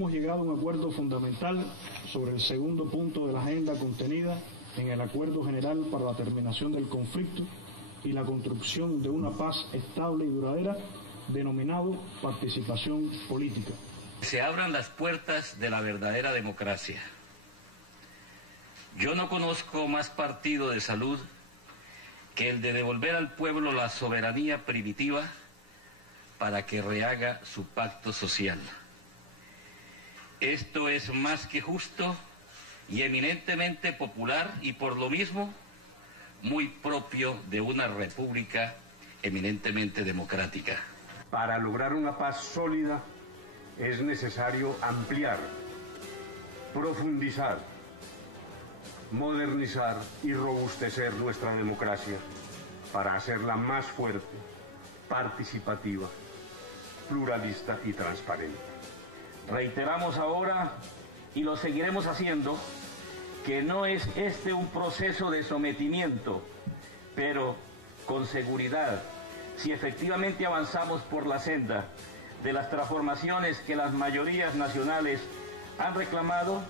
hemos llegado a un acuerdo fundamental sobre el segundo punto de la agenda contenida en el Acuerdo General para la Terminación del Conflicto y la construcción de una paz estable y duradera, denominado participación política. Se abran las puertas de la verdadera democracia. Yo no conozco más partido de salud que el de devolver al pueblo la soberanía primitiva para que rehaga su pacto social. Esto es más que justo y eminentemente popular y por lo mismo muy propio de una república eminentemente democrática. Para lograr una paz sólida es necesario ampliar, profundizar, modernizar y robustecer nuestra democracia para hacerla más fuerte, participativa, pluralista y transparente. Reiteramos ahora, y lo seguiremos haciendo, que no es este un proceso de sometimiento, pero con seguridad, si efectivamente avanzamos por la senda de las transformaciones que las mayorías nacionales han reclamado,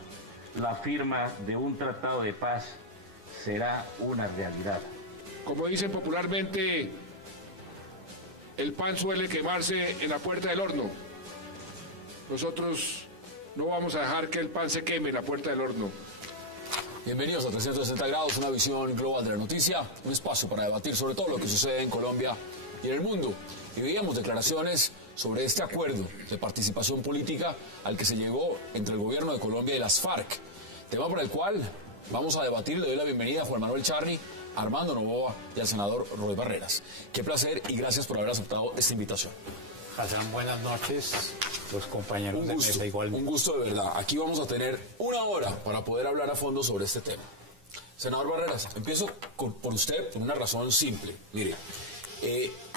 la firma de un tratado de paz será una realidad. Como dicen popularmente, el pan suele quemarse en la puerta del horno. Nosotros no vamos a dejar que el pan se queme en la puerta del horno. Bienvenidos a 360 grados, una visión global de la noticia, un espacio para debatir sobre todo lo que sucede en Colombia y en el mundo. Y veíamos declaraciones sobre este acuerdo de participación política al que se llegó entre el gobierno de Colombia y las FARC, tema por el cual vamos a debatir. Le doy la bienvenida a Juan Manuel Charri, a Armando Noboa y al senador Roy Barreras. Qué placer y gracias por haber aceptado esta invitación. Hassan, buenas noches, los compañeros de mesa igualmente. Un gusto de verdad. Aquí vamos a tener una hora para poder hablar a fondo sobre este tema. Senador Barreras, empiezo por usted por una razón simple. Mire,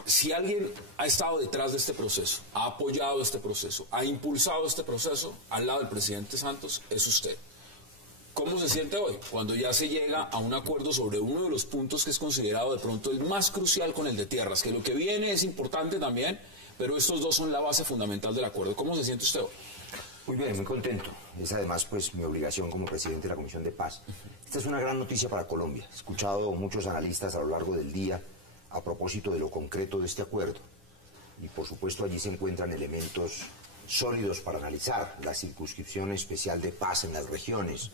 si alguien ha estado detrás de este proceso, ha apoyado este proceso, ha impulsado este proceso al lado del presidente Santos, es usted. ¿Cómo se siente hoy cuando ya se llega a un acuerdo sobre uno de los puntos que es considerado de pronto el más crucial con el de tierras? Que lo que viene es importante también, pero estos dos son la base fundamental del acuerdo. ¿Cómo se siente usted hoy? Muy bien, muy contento. Es además pues mi obligación como presidente de la Comisión de Paz. Esta es una gran noticia para Colombia. He escuchado muchos analistas a lo largo del día a propósito de lo concreto de este acuerdo. Y por supuesto allí se encuentran elementos sólidos para analizar: la circunscripción especial de paz en las regiones,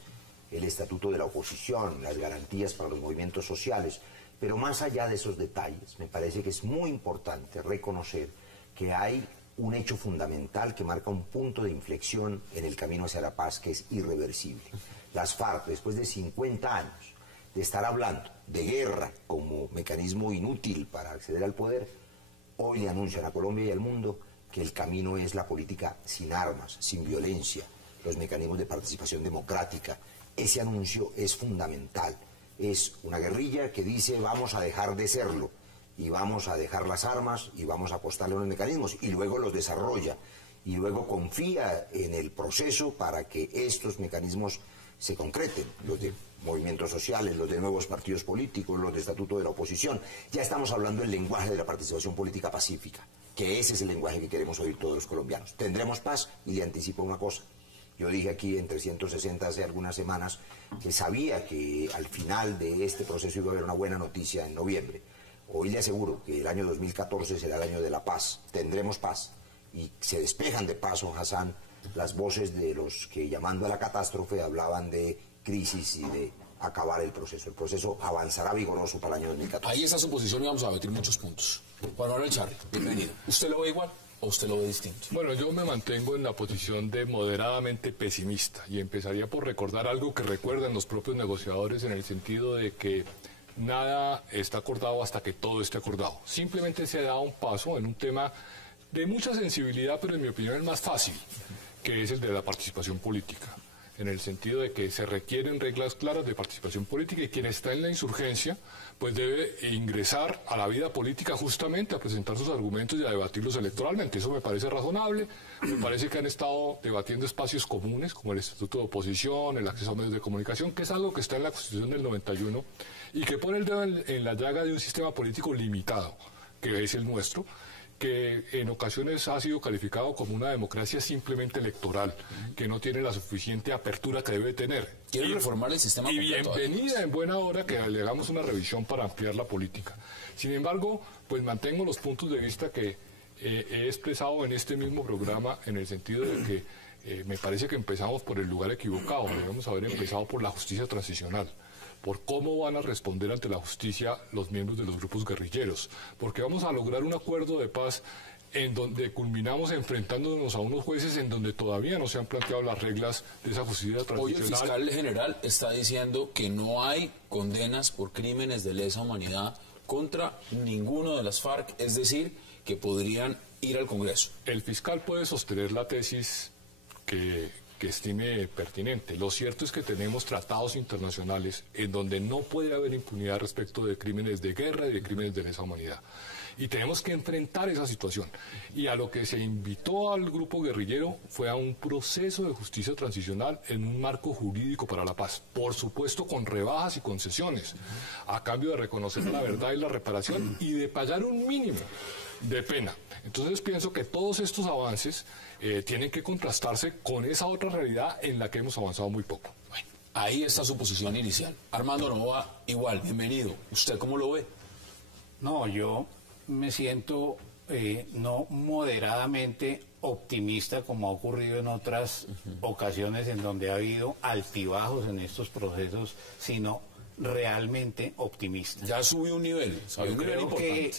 el estatuto de la oposición, las garantías para los movimientos sociales. Pero más allá de esos detalles, me parece que es muy importante reconocer que hay un hecho fundamental que marca un punto de inflexión en el camino hacia la paz que es irreversible. Las FARC, después de 50 años de estar hablando de guerra como mecanismo inútil para acceder al poder, hoy le anuncian a Colombia y al mundo que el camino es la política sin armas, sin violencia, los mecanismos de participación democrática. Ese anuncio es fundamental. Es una guerrilla que dice vamos a dejar de serlo y vamos a dejar las armas y vamos a apostarle a los mecanismos, y luego los desarrolla y luego confía en el proceso para que estos mecanismos se concreten, los de movimientos sociales, los de nuevos partidos políticos, los de estatuto de la oposición. Ya estamos hablando del lenguaje de la participación política pacífica, que ese es el lenguaje que queremos oír todos los colombianos. Tendremos paz, y le anticipo una cosa. Yo dije aquí en 360 hace algunas semanas que sabía que al final de este proceso iba a haber una buena noticia en noviembre. Hoy le aseguro que el año 2014 será el año de la paz. Tendremos paz. Y se despejan de paso, Hassan, las voces de los que, llamando a la catástrofe, hablaban de crisis y de acabar el proceso. El proceso avanzará vigoroso para el año 2014. Ahí está su posición y vamos a debatir muchos puntos. Juan Manuel Charri, bienvenido. ¿Usted lo ve igual o usted lo ve distinto? Bueno, yo me mantengo en la posición de moderadamente pesimista y empezaría por recordar algo que recuerdan los propios negociadores, en el sentido de que nada está acordado hasta que todo esté acordado. Simplemente se da un paso en un tema de mucha sensibilidad, pero en mi opinión el más fácil, que es el de la participación política, en el sentido de que se requieren reglas claras de participación política, y quien está en la insurgencia pues debe ingresar a la vida política justamente a presentar sus argumentos y a debatirlos electoralmente. Eso me parece razonable. Me parece que han estado debatiendo espacios comunes como el estatuto de oposición, el acceso a medios de comunicación, que es algo que está en la Constitución del 91 y que pone el dedo en la llaga de un sistema político limitado, que es el nuestro, que en ocasiones ha sido calificado como una democracia simplemente electoral, que no tiene la suficiente apertura que debe tener. Quieren reformar el sistema y completo. Bienvenida en buena hora que le hagamos una revisión para ampliar la política. Sin embargo, pues mantengo los puntos de vista que he expresado en este mismo programa, en el sentido de que me parece que empezamos por el lugar equivocado. Debemos haber empezado por la justicia transicional, por cómo van a responder ante la justicia los miembros de los grupos guerrilleros, porque vamos a lograr un acuerdo de paz en donde culminamos enfrentándonos a unos jueces en donde todavía no se han planteado las reglas de esa justicia transicional. Hoy el fiscal general está diciendo que no hay condenas por crímenes de lesa humanidad contra ninguno de las FARC, es decir, que podrían ir al Congreso. El fiscal puede sostener la tesis que estime pertinente. Lo cierto es que tenemos tratados internacionales en donde no puede haber impunidad respecto de crímenes de guerra y de crímenes de lesa humanidad. Y tenemos que enfrentar esa situación. Y a lo que se invitó al grupo guerrillero fue a un proceso de justicia transicional en un marco jurídico para la paz. Por supuesto, con rebajas y concesiones, a cambio de reconocer la verdad y la reparación y de pagar un mínimo de pena. Entonces pienso que todos estos avances tienen que contrastarse con esa otra realidad en la que hemos avanzado muy poco. Bueno, ahí está su posición inicial. Armando Novoa, igual, bienvenido. ¿Usted cómo lo ve? No, yo me siento no moderadamente optimista, como ha ocurrido en otras ocasiones en donde ha habido altibajos en estos procesos, sino realmente optimista. Ya subió un nivel,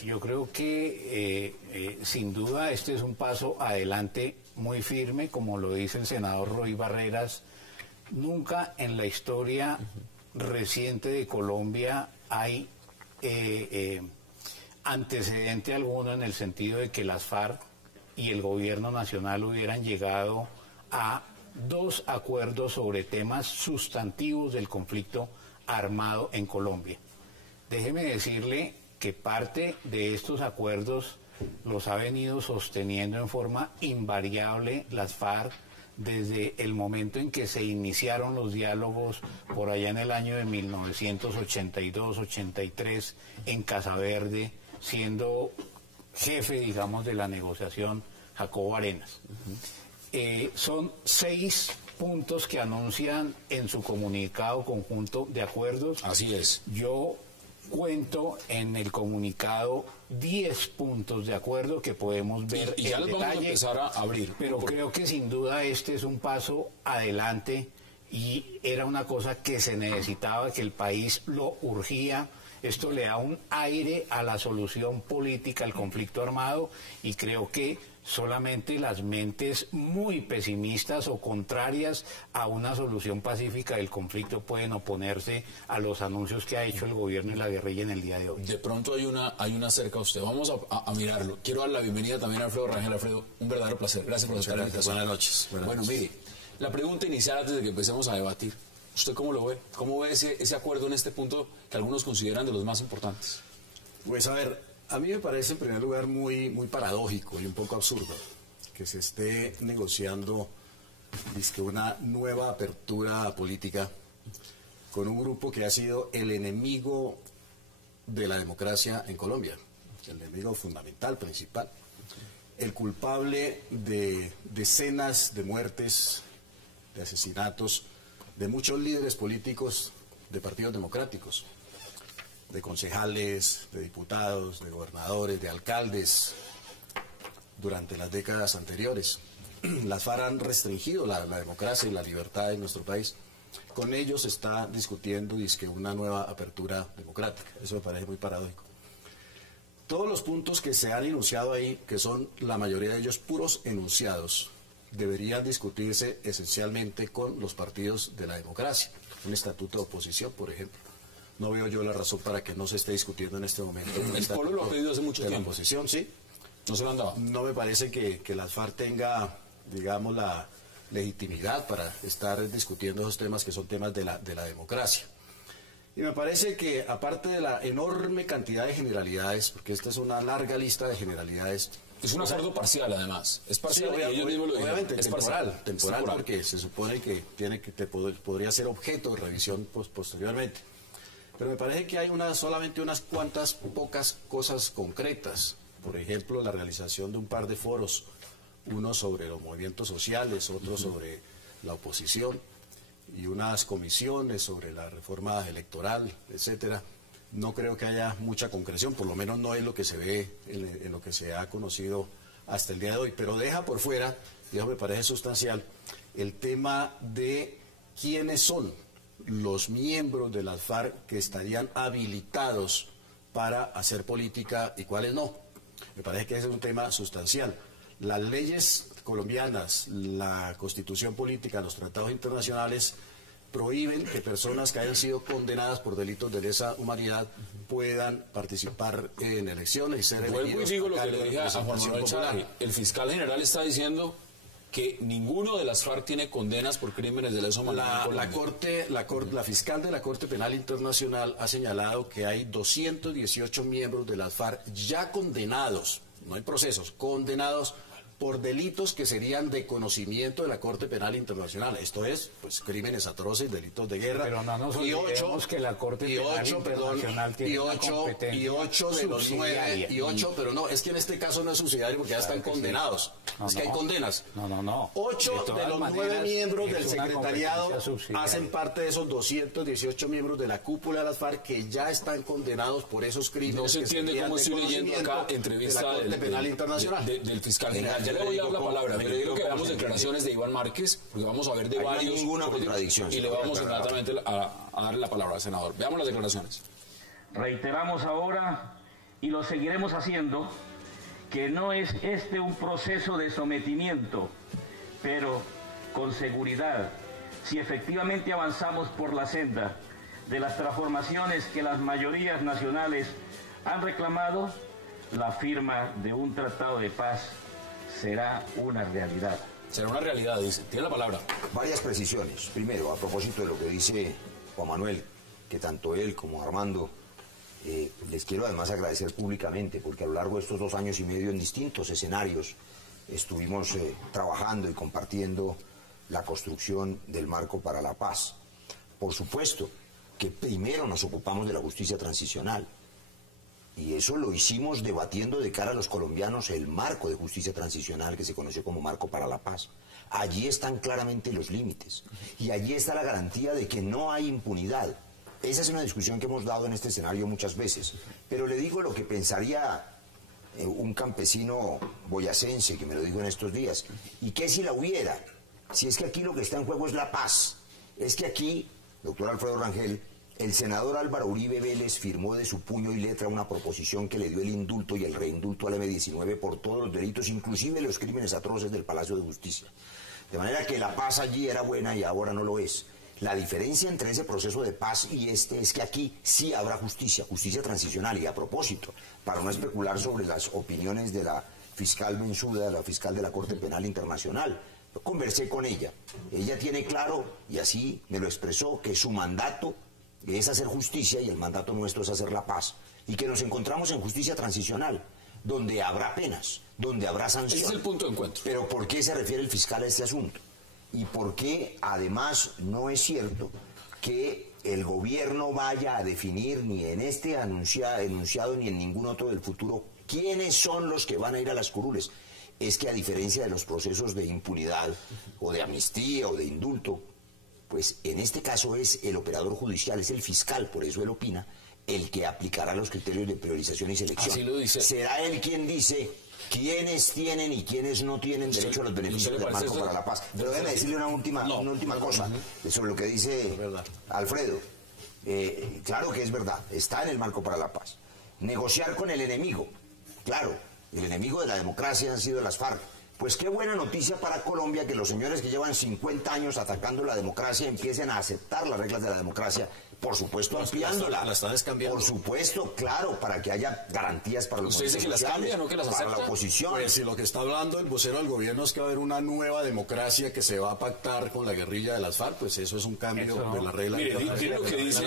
Yo creo que sin duda este es un paso adelante muy firme, como lo dice el senador Roy Barreras. Nunca en la historia reciente de Colombia hay antecedente alguno en el sentido de que las FARC y el gobierno nacional hubieran llegado a dos acuerdos sobre temas sustantivos del conflicto armado en Colombia. Déjeme decirle que parte de estos acuerdos los ha venido sosteniendo en forma invariable las FARC desde el momento en que se iniciaron los diálogos por allá en el año de 1982-83 en Casa Verde, siendo jefe, digamos, de la negociación Jacobo Arenas. Son 6 puntos que anuncian en su comunicado conjunto de acuerdos. Así es. Yo cuento en el comunicado 10 puntos de acuerdo que podemos ver y ya en los detalle, vamos a empezar a abrir. pero creo que sin duda este es un paso adelante y era una cosa que se necesitaba, que el país lo urgía. Esto le da un aire a la solución política al conflicto armado y creo que solamente las mentes muy pesimistas o contrarias a una solución pacífica del conflicto pueden oponerse a los anuncios que ha hecho el gobierno y la guerrilla en el día de hoy. De pronto hay una cerca a usted. Vamos a mirarlo. Quiero dar la bienvenida también a Alfredo Rangel. Alfredo, un verdadero placer. Gracias por estar en la invitación. Buenas noches. Bueno, mire, la pregunta inicial antes de que empecemos a debatir. ¿Usted cómo lo ve? ¿Cómo ve ese acuerdo en este punto que algunos consideran de los más importantes? Pues a ver, a mí me parece en primer lugar muy paradójico y un poco absurdo que se esté negociando una nueva apertura política con un grupo que ha sido el enemigo de la democracia en Colombia, el enemigo fundamental, principal, el culpable de decenas de muertes, de asesinatos, de muchos líderes políticos de partidos democráticos, de concejales, de diputados, de gobernadores, de alcaldes, durante las décadas anteriores. Las FARC han restringido la democracia y la libertad en nuestro país. Con ellos se está discutiendo una nueva apertura democrática. Eso me parece muy paradójico. Todos los puntos que se han enunciado ahí, que son la mayoría de ellos puros enunciados, deberían discutirse esencialmente con los partidos de la democracia. Un estatuto de oposición, por ejemplo. No veo yo la razón para que no se esté discutiendo en este momento. El pueblo lo ha pedido hace mucho tiempo. La oposición, sí. No se lo han dado. No me parece que las FARC tenga, digamos, la legitimidad para estar discutiendo esos temas que son temas de la democracia. Y me parece que, aparte de la enorme cantidad de generalidades, porque esta es una larga lista de generalidades. Es un acuerdo parcial, además. Es parcial, sí, ellos mismos lo dijeron. Obviamente, es temporal, porque se supone que podría ser objeto de revisión posteriormente. Pero me parece que hay solamente unas cuantas pocas cosas concretas por ejemplo, la realización de un par de foros, uno sobre los movimientos sociales, otro sobre la oposición, y unas comisiones sobre la reforma electoral, etcétera. No creo que haya mucha concreción, por lo menos no es lo que se ve en lo que se ha conocido hasta el día de hoy, pero deja por fuera, y eso me parece sustancial, el tema de quiénes son los miembros de las FARC que estarían habilitados para hacer política y cuáles no. Me parece que ese es un tema sustancial. Las leyes colombianas, la constitución política, los tratados internacionales prohíben que personas que hayan sido condenadas por delitos de lesa humanidad puedan participar en elecciones y ser elegidos. Vuelvo y digo lo que le dije a Juan Manuel Chalaje. El fiscal general está diciendo que ninguno de las FARC tiene condenas por crímenes de lesa humanidad. La fiscal de la Corte Penal Internacional ha señalado que hay 218 miembros de las FARC ya condenados, no hay procesos, condenados por delitos que serían de conocimiento de la Corte Penal Internacional. Esto es, pues, crímenes atroces, delitos de guerra. Pero no nos olvidemos que la Corte Penal Internacional tiene una competencia y ocho de los 9, pero no, es que en este caso no es subsidiario porque ya están condenados. Sí. Es que hay condenas. No. 8 de los 9 miembros del secretariado hacen parte de esos 218 miembros de la cúpula de las FARC que ya están condenados por esos crímenes. No se entiende cómo estoy leyendo acá entrevista del fiscal general. Ya le voy a dar la palabra, pero digo que veamos declaraciones de Iván Márquez, porque vamos a ver de varios. Ninguna contradicción. Y le vamos inmediatamente a darle la palabra al senador. Veamos las declaraciones. Reiteramos ahora, y lo seguiremos haciendo, que no es este un proceso de sometimiento, pero con seguridad, si efectivamente avanzamos por la senda de las transformaciones que las mayorías nacionales han reclamado, la firma de un tratado de paz será una realidad. Será una realidad, dice. Tiene la palabra. Varias precisiones. Primero, a propósito de lo que dice Juan Manuel, que tanto él como Armando, les quiero además agradecer públicamente, porque a lo largo de estos 2 años y medio en distintos escenarios estuvimos trabajando y compartiendo la construcción del marco para la paz. Por supuesto que primero nos ocupamos de la justicia transicional, y eso lo hicimos debatiendo de cara a los colombianos el marco de justicia transicional que se conoció como marco para la paz. Allí están claramente los límites y allí está la garantía de que no hay impunidad. Esa es una discusión que hemos dado en este escenario muchas veces, pero le digo lo que pensaría un campesino boyacense que me lo dijo en estos días. ¿Y qué si la hubiera? Si es que aquí lo que está en juego es la paz. Es que aquí, doctor Alfredo Rangel, el senador Álvaro Uribe Vélez firmó de su puño y letra una proposición que le dio el indulto y el reindulto al M-19 por todos los delitos, inclusive los crímenes atroces del Palacio de Justicia. De manera que la paz allí era buena y ahora no lo es. La diferencia entre ese proceso de paz y este es que aquí sí habrá justicia, justicia transicional. Y a propósito, para no especular sobre las opiniones de la fiscal Bensuda, la fiscal de la Corte Penal Internacional, conversé con ella. Ella tiene claro, y así me lo expresó, que su mandato es hacer justicia y el mandato nuestro es hacer la paz, y que nos encontramos en justicia transicional, donde habrá penas, donde habrá sanciones. Ese es el punto de encuentro. Pero ¿por qué se refiere el fiscal a este asunto? Y por qué además no es cierto que el gobierno vaya a definir ni en este enunciado ni en ningún otro del futuro quiénes son los que van a ir a las curules. Es que a diferencia de los procesos de impunidad o de amnistía o de indulto, pues en este caso es el operador judicial, es el fiscal, por eso él opina, el que aplicará los criterios de priorización y selección. Así lo dice. Será él quien dice quiénes tienen y quiénes no tienen derecho a los beneficios del marco para la paz. Pero déjeme decirle una última cosa sobre lo que dice Alfredo. Claro que es verdad, está en el marco para la paz. Negociar con el enemigo, claro, el enemigo de la democracia han sido las FARC. Pues qué buena noticia para Colombia que los señores que llevan 50 años atacando la democracia empiecen a aceptar las reglas de la democracia, por supuesto ampliándola. La están cambiando. Por supuesto, claro, para que haya garantías para los movimientos sociales, que las cambia, no que las para acepta. la oposición. Pues si lo que está hablando el vocero del gobierno es que va a haber una nueva democracia que se va a pactar con la guerrilla de las FARC, pues eso es un cambio de la regla. Mire, tiene lo que dice,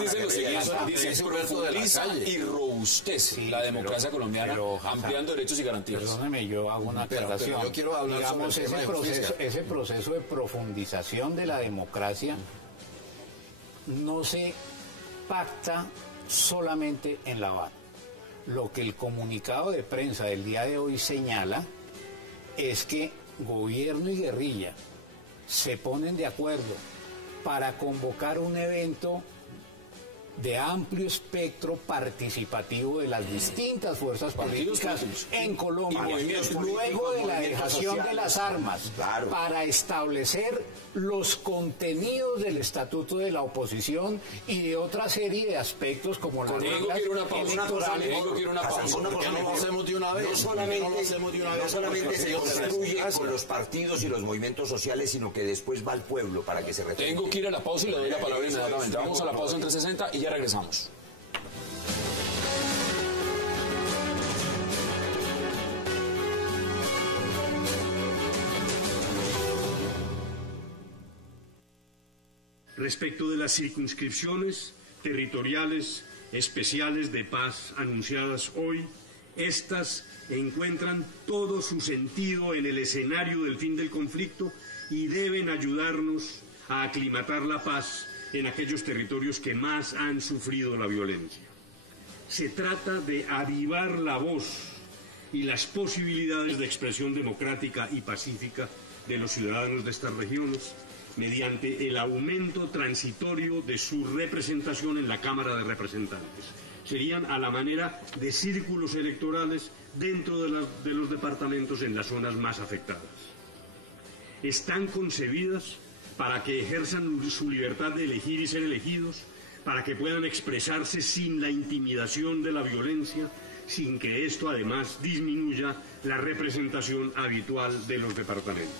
dice lo siguiente, dice profundiza y robustece la democracia colombiana, ampliando derechos y garantías. Perdóneme, yo hago una aclaración. Pero yo quiero hablar digamos, sobre ese proceso de profundización de la democracia no se pacta solamente en La Habana. Lo que el comunicado de prensa del día de hoy señala es que gobierno y guerrilla se ponen de acuerdo para convocar un evento de amplio espectro participativo de las distintas fuerzas políticas en Colombia, luego de la dejación de las armas, para establecer los contenidos del estatuto de la oposición y de otra serie de aspectos como la reglas electorales. No lo hacemos de una vez. No solamente se construye con los partidos y los movimientos sociales, sino que después va al pueblo para que se refiera. Tengo que ir a la pausa y le doy la palabra inmediatamente. Vamos a la pausa en 360 y ya regresamos. Respecto de las circunscripciones territoriales especiales de paz anunciadas hoy, estas encuentran todo su sentido en el escenario del fin del conflicto y deben ayudarnos a aclimatar la paz en aquellos territorios que más han sufrido la violencia. Se trata de avivar la voz y las posibilidades de expresión democrática y pacífica de los ciudadanos de estas regiones mediante el aumento transitorio de su representación en la Cámara de Representantes. Serían a la manera de círculos electorales dentro de los departamentos en las zonas más afectadas. Están concebidas para que ejerzan su libertad de elegir y ser elegidos, para que puedan expresarse sin la intimidación de la violencia, sin que esto además disminuya la representación habitual de los departamentos.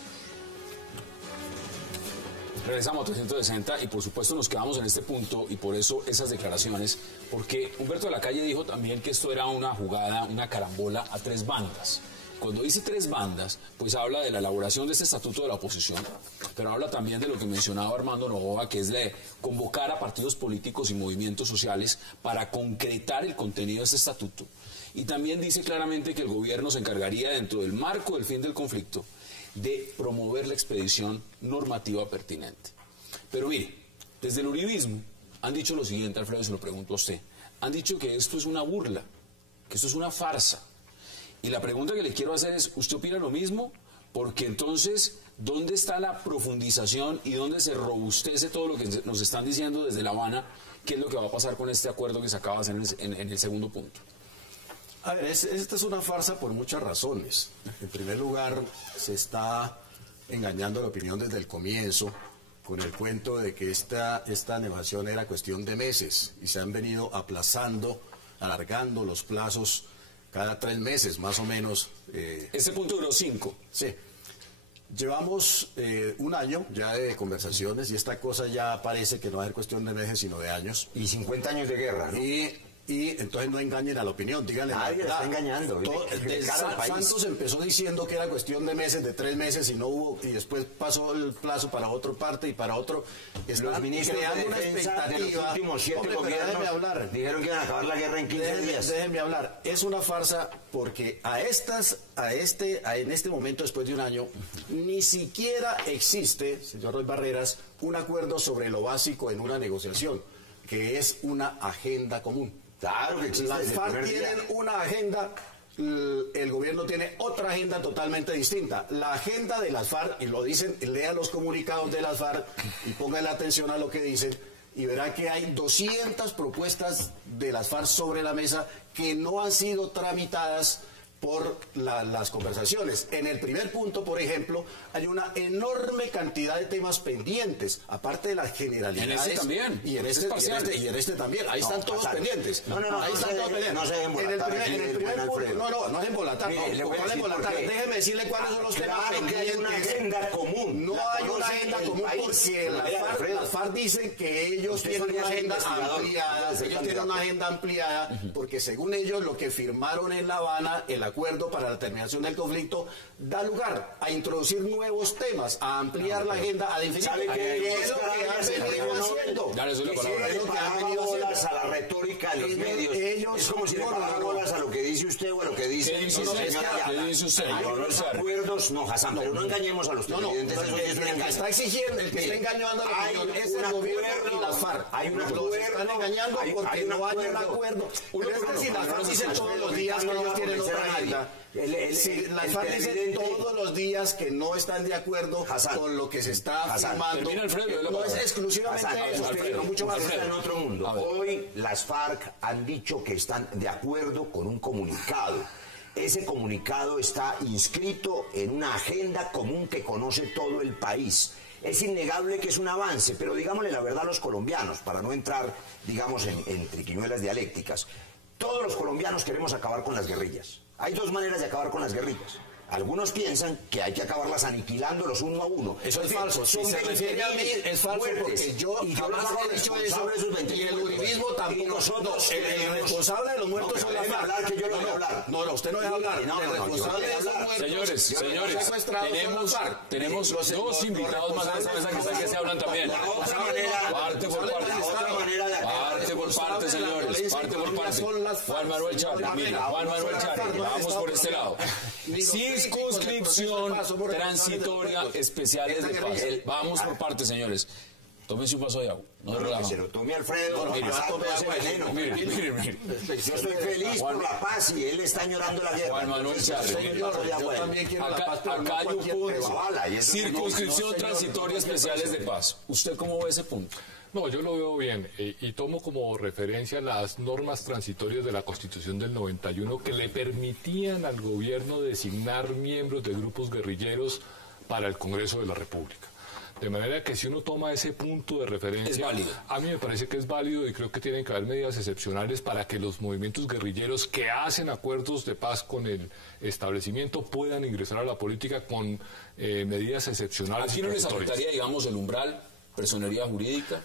Regresamos a 360 y por supuesto nos quedamos en este punto y por eso esas declaraciones, porque Humberto de la Calle dijo también que esto era una jugada, una carambola a tres bandas. Cuando dice tres bandas, pues habla de la elaboración de este estatuto de la oposición, pero habla también de lo que mencionaba Armando Novoa, que es de convocar a partidos políticos y movimientos sociales para concretar el contenido de este estatuto. Y también dice claramente que el gobierno se encargaría, dentro del marco del fin del conflicto, de promover la expedición normativa pertinente. Pero mire, desde el uribismo han dicho lo siguiente, Alfredo, se lo pregunto a usted, han dicho que esto es una burla, que esto es una farsa. Y la pregunta que le quiero hacer es, ¿usted opina lo mismo? Porque entonces, ¿dónde está la profundización y dónde se robustece todo lo que nos están diciendo desde La Habana? ¿Qué es lo que va a pasar con este acuerdo que se acaba de hacer en el segundo punto? A ver, esta es una farsa por muchas razones. En primer lugar, se está engañando la opinión desde el comienzo con el cuento de que esta negociación era cuestión de meses y se han venido aplazando, alargando los plazos cada 3 meses, más o menos. Ese punto duró 5. Sí. Llevamos 1 año ya de conversaciones y esta cosa ya parece que no va a ser cuestión de meses, sino de años. Y 50 años de guerra, ¿no? Y entonces no engañen a la opinión, díganle. Nadie está engañando. Santos empezó diciendo que era cuestión de meses, de 3 meses, y no hubo, y después pasó el plazo para otra parte y para otro. Los ministros creando una expectativa. De los últimos 7 gobiernos dijeron que iban a acabar la guerra en 15 días. Déjenme hablar. Es una farsa porque en este momento, después de 1 año, ni siquiera existe, señor Roy Barreras, un acuerdo sobre lo básico en una negociación, que es una agenda común. Claro que existe. Las FARC tienen una agenda, el gobierno tiene otra agenda totalmente distinta. La agenda de las FARC, y lo dicen, lea los comunicados de las FARC y póngale atención a lo que dicen, y verá que hay 200 propuestas de las FARC sobre la mesa que no han sido tramitadas por las conversaciones. En el primer punto, por ejemplo, hay una enorme cantidad de temas pendientes, aparte de las generalidades. En este también. Y en este también. Ahí están todos pendientes. Ahí están todos pendientes. No se embolatar. En el primer punto, no es embolatar. Déjeme decirle cuáles son los temas pendientes. Que hay una agenda común. No hay una agenda común porque las FARC dicen que ellos tienen una agenda ampliada. Ellos tienen una agenda ampliada porque según ellos lo que firmaron en La Habana, el acuerdo para la terminación del conflicto da lugar a introducir nuevos temas, a ampliar la agenda, a definir ¿Sabe qué es lo que han venido haciendo. A la retórica de los medios. Es como si le pagaran bolas a lo que dice usted o a lo que dice ¿Qué dice usted? Los acuerdos, no, Hassan, pero no engañemos a los televidentes. El que está exigiendo, el que está engañando a la opinión es el gobierno y las FARC. Hay un acuerdo. Están engañando porque no hay un acuerdo. Pero es que si las FARC dicen todos los días que ellos tienen otra agenda, si las FARC dicen todos los días que no están de acuerdo con lo que se está firmando, no es exclusivamente eso, pero mucho más. Está en otro mundo. Hoy las FARC han dicho que están de acuerdo con un comunicado. Ese comunicado está inscrito en una agenda común que conoce todo el país. Es innegable que es un avance, pero digámosle la verdad a los colombianos, para no entrar, digamos, en triquiñuelas dialécticas. Todos los colombianos queremos acabar con las guerrillas. Hay dos maneras de acabar con las guerrillas. Algunos piensan que hay que acabarlas aniquilándolos uno a uno. Eso es falso. Si se refiere a mí, es falso porque yo jamás he dicho eso. Y el uribismo tampoco. Y nosotros, el responsable de los muertos son las FARC. No, usted no deja hablar. El responsable de esos muertos. Señores, tenemos dos invitados más a esa mesa que se hablan también. Parte por parte, señores. Parte por parte. Juan Manuel Charri, vamos por este lado. Circunscripción transitoria especiales de paz. Vamos por partes, señores. Tómense un vaso de agua. No, se lo tome Alfredo. Mire. Yo estoy feliz por la paz y él está añorando la guerra. Juan Manuel Charri. Yo también quiero la paz, pero acá hay un punto. Circunscripción transitoria especiales de paz. ¿Usted cómo ve ese punto? No, yo lo veo bien y tomo como referencia las normas transitorias de la Constitución del 91 que le permitían al gobierno designar miembros de grupos guerrilleros para el Congreso de la República. De manera que si uno toma ese punto de referencia, a mí me parece que es válido y creo que tienen que haber medidas excepcionales para que los movimientos guerrilleros que hacen acuerdos de paz con el establecimiento puedan ingresar a la política con medidas excepcionales. ¿Aquí no les afectaría, digamos, el umbral, personería jurídica?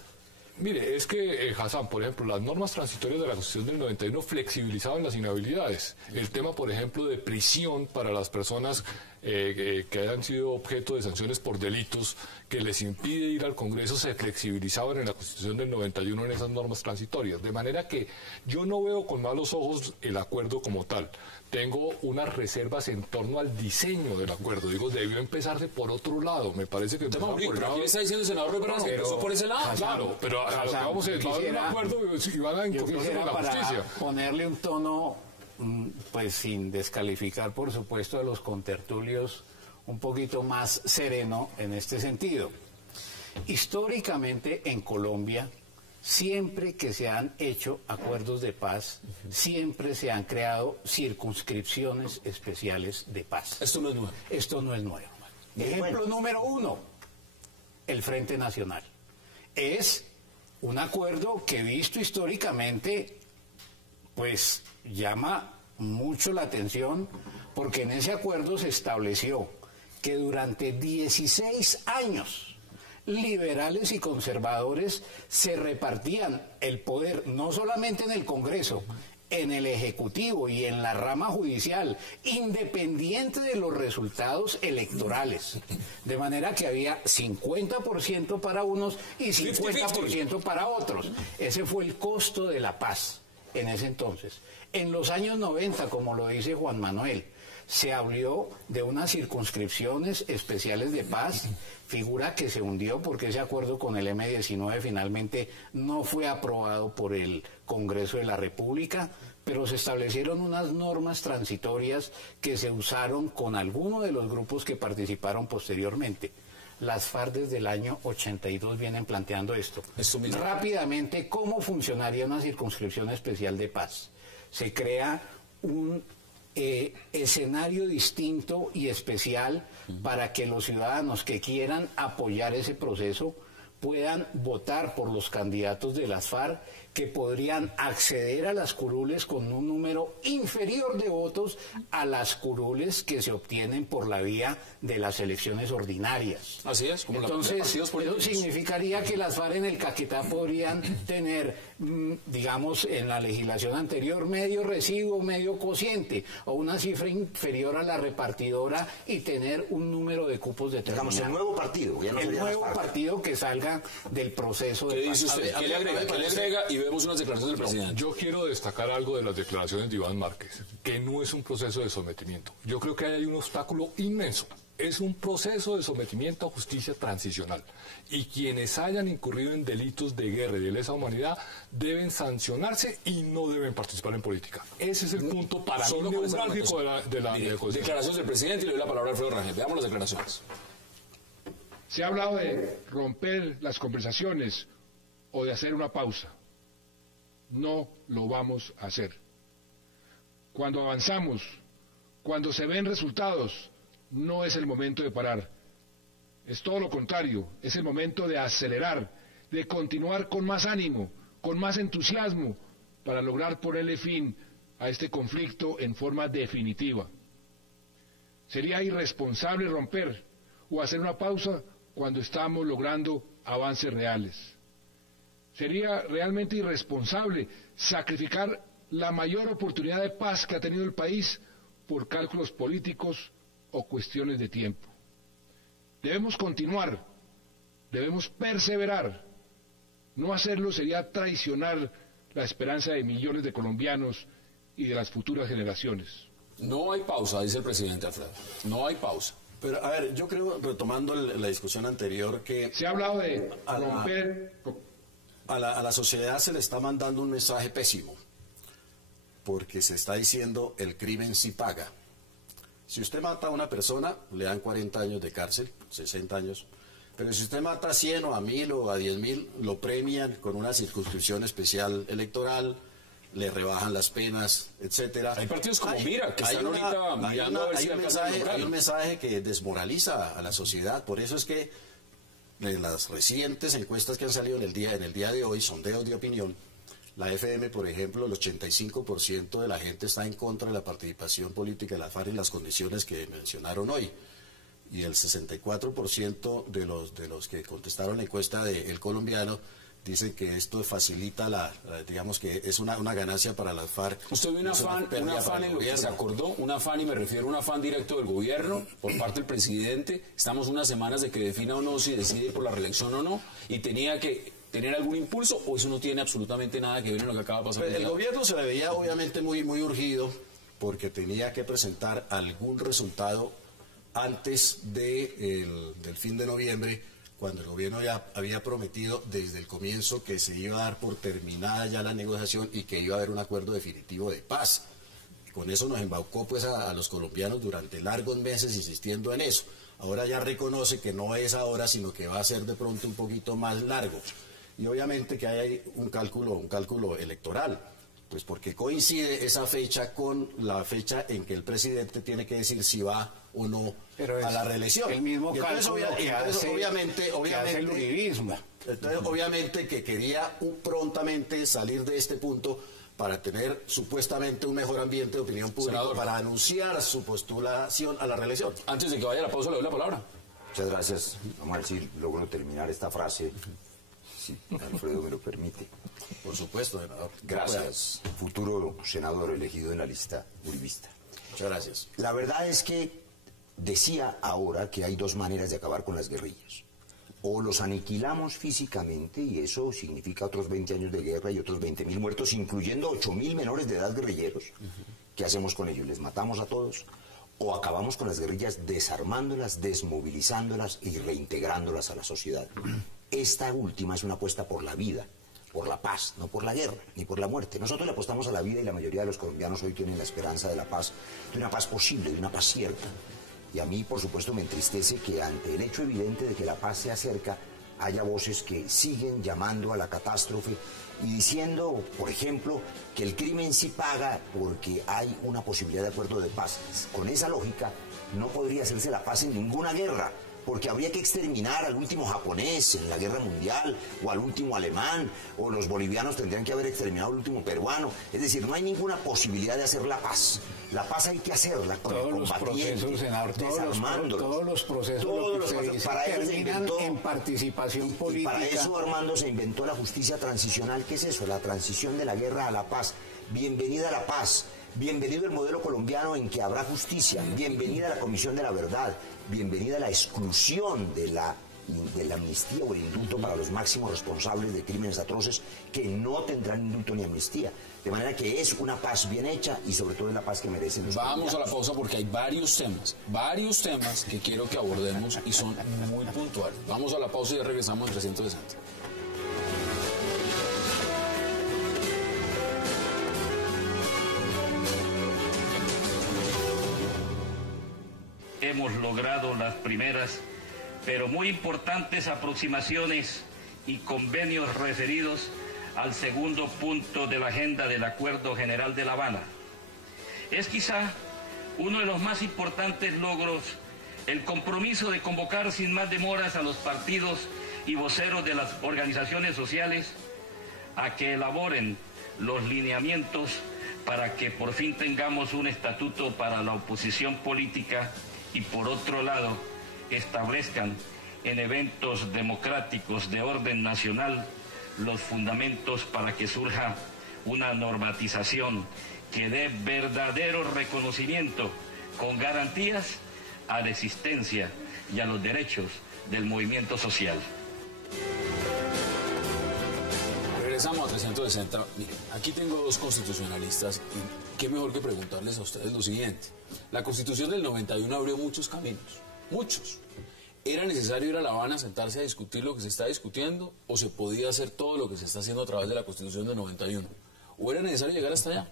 Mire, es que, Hassan, por ejemplo, las normas transitorias de la Constitución del 91 flexibilizaban las inhabilidades. El tema, por ejemplo, de prisión para las personas que hayan sido objeto de sanciones por delitos que les impide ir al Congreso se flexibilizaban en la Constitución del 91 en esas normas transitorias. De manera que yo no veo con malos ojos el acuerdo como tal. Tengo unas reservas en torno al diseño del acuerdo. Digo, debió empezarse por otro lado. Me parece que pero aquí está diciendo el senador Rivera que empezó por ese lado. Claro, pero a lo que vamos es, va a haber un acuerdo y van a incorporarse con la justicia. Ponerle un tono, pues sin descalificar, por supuesto, a los contertulios, un poquito más sereno en este sentido. Históricamente en Colombia, siempre que se han hecho acuerdos de paz, siempre se han creado circunscripciones especiales de paz. Esto no es nuevo. Esto no es nuevo. Ejemplo número 1, el Frente Nacional. Es un acuerdo que visto históricamente, pues llama mucho la atención, porque en ese acuerdo se estableció que durante 16 años liberales y conservadores se repartían el poder no solamente en el Congreso, en el Ejecutivo y en la rama judicial, independiente de los resultados electorales. De manera que había 50% para unos y 50% para otros. Ese fue el costo de la paz en ese entonces. En los años 90, como lo dice Juan Manuel, se habló de unas circunscripciones especiales de paz, figura que se hundió porque ese acuerdo con el M-19 finalmente no fue aprobado por el Congreso de la República, pero se establecieron unas normas transitorias que se usaron con algunos de los grupos que participaron posteriormente. Las FARC desde el año 82 vienen planteando esto. Rápidamente, ¿cómo funcionaría una circunscripción especial de paz? Se crea un escenario distinto y especial para que los ciudadanos que quieran apoyar ese proceso puedan votar por los candidatos de las FARC que podrían acceder a las curules con un número inferior de votos a las curules que se obtienen por la vía de las elecciones ordinarias. Así es, como entonces, partidos políticos. eso significaría que las FARC en el Caquetá podrían tener, digamos, en la legislación anterior, medio residuo, medio cociente, o una cifra inferior a la repartidora y tener un número de cupos determinado. Digamos, el nuevo partido. Ya no el nuevo partido que salga del proceso de ¿Qué dice usted? ¿Qué le agrega? ¿Qué le agrega? Y vemos unas declaraciones del presidente. Yo quiero destacar algo de las declaraciones de Iván Márquez, que no es un proceso de sometimiento. Yo creo que hay un obstáculo inmenso. Es un proceso de sometimiento a justicia transicional. Y quienes hayan incurrido en delitos de guerra y de lesa humanidad deben sancionarse y no deben participar en política. Ese es el punto para mí neurálgico de la negociación. Declaraciones del presidente y le doy la palabra a Alfredo Rangel. Veamos las declaraciones. Se ha hablado de romper las conversaciones o de hacer una pausa. No lo vamos a hacer. Cuando avanzamos, cuando se ven resultados, no es el momento de parar. Es todo lo contrario, es el momento de acelerar, de continuar con más ánimo, con más entusiasmo, para lograr ponerle fin a este conflicto en forma definitiva. Sería irresponsable romper o hacer una pausa cuando estamos logrando avances reales. Sería realmente irresponsable sacrificar la mayor oportunidad de paz que ha tenido el país por cálculos políticos o cuestiones de tiempo. Debemos continuar, debemos perseverar. No hacerlo sería traicionar la esperanza de millones de colombianos y de las futuras generaciones. No hay pausa, dice el presidente Alfredo. No hay pausa. Pero, a ver, yo creo, retomando la discusión anterior, que se ha hablado de romper... A la sociedad se le está mandando un mensaje pésimo, porque se está diciendo el crimen sí paga. Si usted mata a una persona, le dan 40 años de cárcel, 60 años, pero si usted mata a 100 o a 1000 o a 10.000, lo premian con una circunscripción especial electoral, le rebajan las penas, etcétera. Hay partidos como Mira, que están ahorita mirando a ver si hay un mensaje que desmoraliza a la sociedad, por eso es que en las recientes encuestas que han salido en el día de hoy, sondeos de opinión, la FM, por ejemplo, el 85% de la gente está en contra de la participación política de la FARC en las condiciones que mencionaron hoy. Y el 64% de los que contestaron la encuesta de El Colombiano dicen que esto facilita digamos que es una ganancia para las FARC. Usted ve un afán en lo que se acordó, un afán, y me refiero a un afán directo del gobierno por parte del presidente. Estamos unas semanas de que defina o no si decide ir por la reelección o no, y tenía que tener algún impulso, o eso no tiene absolutamente nada que ver en lo que acaba de pasar. El gobierno se le veía obviamente muy urgido, porque tenía que presentar algún resultado antes del fin de noviembre, cuando el gobierno ya había prometido desde el comienzo que se iba a dar por terminada ya la negociación y que iba a haber un acuerdo definitivo de paz. Y con eso nos embaucó pues a los colombianos durante largos meses insistiendo en eso. Ahora ya reconoce que no es ahora, sino que va a ser de pronto un poquito más largo. Y obviamente que hay un cálculo electoral, pues porque coincide esa fecha con la fecha en que el presidente tiene que decir si va o no a la reelección. El mismo cálculo que hace el uribismo. Entonces, obviamente que quería prontamente salir de este punto para tener supuestamente un mejor ambiente de opinión pública, senador, para anunciar su postulación a la reelección. Antes de que vaya a la pausa, le doy la palabra. Muchas gracias. Vamos a ver si logro terminar esta frase, si Alfredo me lo permite. Por supuesto, senador. Gracias, futuro senador elegido en la lista uribista. Muchas gracias. La verdad es que decía ahora que hay dos maneras de acabar con las guerrillas. O los aniquilamos físicamente, y eso significa otros 20 años de guerra y otros 20.000 muertos, incluyendo 8.000 menores de edad guerrilleros. ¿Qué hacemos con ellos? ¿Les matamos a todos? ¿O acabamos con las guerrillas desarmándolas, desmovilizándolas y reintegrándolas a la sociedad? Esta última es una apuesta por la vida, por la paz, no por la guerra, ni por la muerte. Nosotros le apostamos a la vida, y la mayoría de los colombianos hoy tienen la esperanza de la paz, de una paz posible, de una paz cierta. Y a mí, por supuesto, me entristece que ante el hecho evidente de que la paz se acerca, haya voces que siguen llamando a la catástrofe y diciendo, por ejemplo, que el crimen sí paga porque hay una posibilidad de acuerdo de paz. Con esa lógica, no podría hacerse la paz en ninguna guerra, porque habría que exterminar al último japonés en la guerra mundial, o al último alemán, o los bolivianos tendrían que haber exterminado al último peruano. Es decir, no hay ninguna posibilidad de hacer la paz. La paz hay que hacerla con el combatiente, desarmándolos. Todos los procesos para eso se inventó, en participación política. Y para eso, Armando, se inventó la justicia transicional. ¿Qué es eso? La transición de la guerra a la paz. Bienvenida a la paz. Bienvenido el modelo colombiano en que habrá justicia. Bienvenida a la Comisión de la Verdad. Bienvenida a la exclusión de la amnistía o el indulto para los máximos responsables de crímenes atroces que no tendrán indulto ni amnistía. De manera que es una paz bien hecha y sobre todo es la paz que merecen los Vamos colombianos. a la pausa porque hay varios temas que quiero que abordemos y son muy puntuales. Vamos a la pausa y ya regresamos en 360. Hemos logrado las primeras, pero muy importantes aproximaciones y convenios referidos al segundo punto de la agenda del Acuerdo General de La Habana. Es quizá uno de los más importantes logros el compromiso de convocar sin más demoras a los partidos y voceros de las organizaciones sociales a que elaboren los lineamientos para que por fin tengamos un estatuto para la oposición política y por otro lado establezcan en eventos democráticos de orden nacional los fundamentos para que surja una normatización que dé verdadero reconocimiento con garantías a la existencia y a los derechos del movimiento social. Regresamos a 360. Miren, aquí tengo dos constitucionalistas y qué mejor que preguntarles a ustedes lo siguiente. La Constitución del 91 abrió muchos caminos, muchos. ¿Era necesario ir a La Habana a sentarse a discutir lo que se está discutiendo o se podía hacer todo lo que se está haciendo a través de la Constitución del 91? ¿O era necesario llegar hasta allá?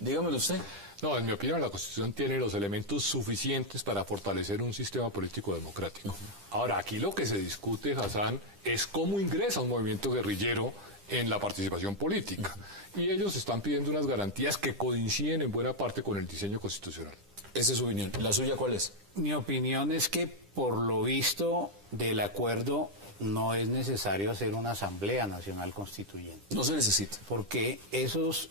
Dígamelo usted. No, en mi opinión la Constitución tiene los elementos suficientes para fortalecer un sistema político democrático. Ahora, aquí lo que se discute, Hassan, es cómo ingresa un movimiento guerrillero en la participación política. Y ellos están pidiendo unas garantías que coinciden en buena parte con el diseño constitucional. Esa es su opinión. ¿La suya cuál es? Mi opinión es que, por lo visto del acuerdo, no es necesario hacer una Asamblea Nacional Constituyente. No se necesita. Porque esos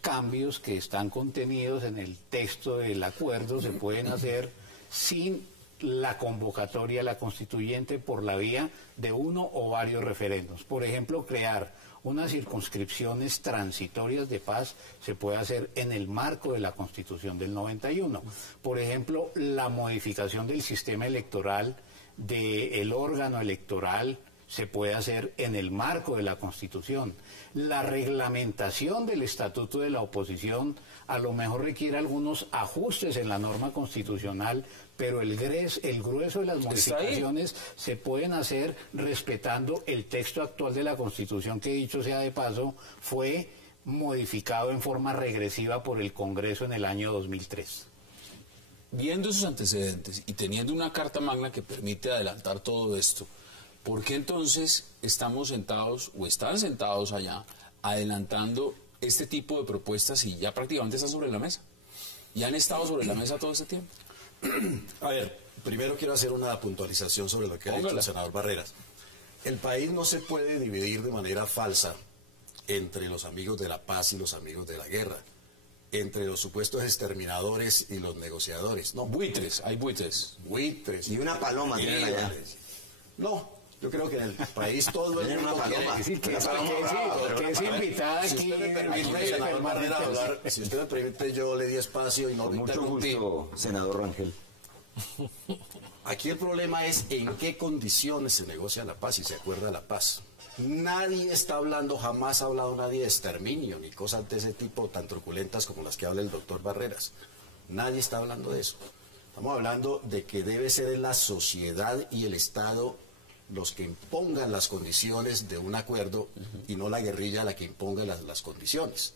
cambios que están contenidos en el texto del acuerdo se pueden hacer sin la convocatoria a la constituyente por la vía de uno o varios referendos. Por ejemplo, crear unas circunscripciones transitorias de paz se puede hacer en el marco de la Constitución del 91. Por ejemplo, la modificación del sistema electoral, del órgano electoral, se puede hacer en el marco de la Constitución. La reglamentación del estatuto de la oposición a lo mejor requiere algunos ajustes en la norma constitucional, pero el grueso de las modificaciones se pueden hacer respetando el texto actual de la Constitución, que dicho sea de paso, fue modificado en forma regresiva por el Congreso en el año 2003. Viendo esos antecedentes y teniendo una Carta Magna que permite adelantar todo esto, ¿por qué entonces estamos sentados o están sentados allá adelantando este tipo de propuestas y ya prácticamente están sobre la mesa? ¿Y han estado sobre la mesa todo este tiempo? A ver, primero quiero hacer una puntualización sobre lo que ha dicho el senador Barreras. El país no se puede dividir de manera falsa entre los amigos de la paz y los amigos de la guerra, entre los supuestos exterminadores y los negociadores. No, buitres, hay buitres. Buitres. Y una paloma tienen allá. No, yo creo que en el país todo el mundo quiere. Que es invitada aquí. Si usted me permite, senador Barrera, hablar, si usted me permite, yo le di espacio y no Con le mucho interrumpí. gusto, senador Rangel. Aquí el problema es en qué condiciones se negocia la paz y se acuerda la paz. Nadie está hablando, jamás ha hablado nadie de exterminio, ni cosas de ese tipo tan truculentas como las que habla el doctor Barreras. Nadie está hablando de eso. Estamos hablando de que debe ser la sociedad y el Estado los que impongan las condiciones de un acuerdo y no la guerrilla la que imponga las condiciones.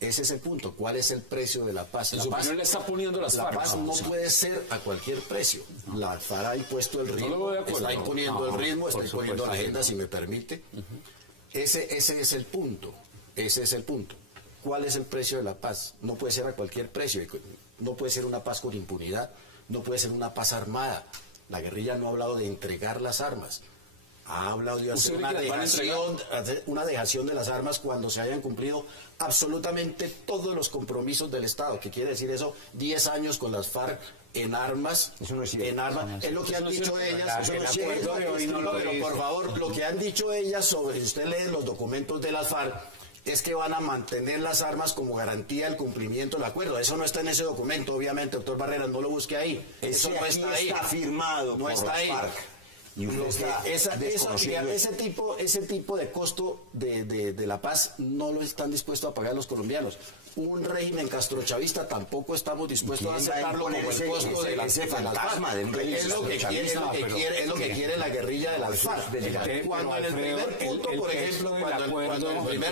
Ese es el punto. ¿Cuál es el precio de la paz? En su opinión le está poniendo las FARC. La paz no puede ser a cualquier precio. La FARC ha impuesto el ritmo, está imponiendo el ritmo, está imponiendo la agenda, si me permite. Ese es el punto. Ese es el punto. ¿Cuál es el precio de la paz? No puede ser a cualquier precio. No puede ser una paz con impunidad. No puede ser una paz armada. La guerrilla no ha hablado de entregar las armas. Ha hablado de hacer una dejación de las armas cuando se hayan cumplido absolutamente todos los compromisos del Estado. ¿Qué quiere decir eso? 10 años con las FARC en armas. Eso no es cierto. En armas. Es lo que han dicho ellas. Eso no es cierto. Pero por favor, lo que han dicho ellas sobre, si usted lee los documentos de las FARC, es que van a mantener las armas como garantía del cumplimiento del acuerdo. Eso no está en ese documento, obviamente, doctor Barreras, no lo busque ahí. Eso no está ahí. Está firmado no por está las ahí. FARC. Y ese tipo de costo de la paz no lo están dispuestos a pagar los colombianos. Un régimen castrochavista tampoco estamos dispuestos a aceptarlo como el costo de ese fantasma de un régimen castrochavista. Es lo que quiere la guerrilla de las FARC. Cuando en el primer punto, por ejemplo, cuando en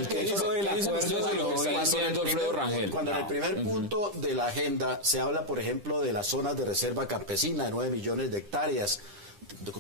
el primer punto de la agenda se habla, por ejemplo, de las zonas de reserva campesina de 9 millones de hectáreas,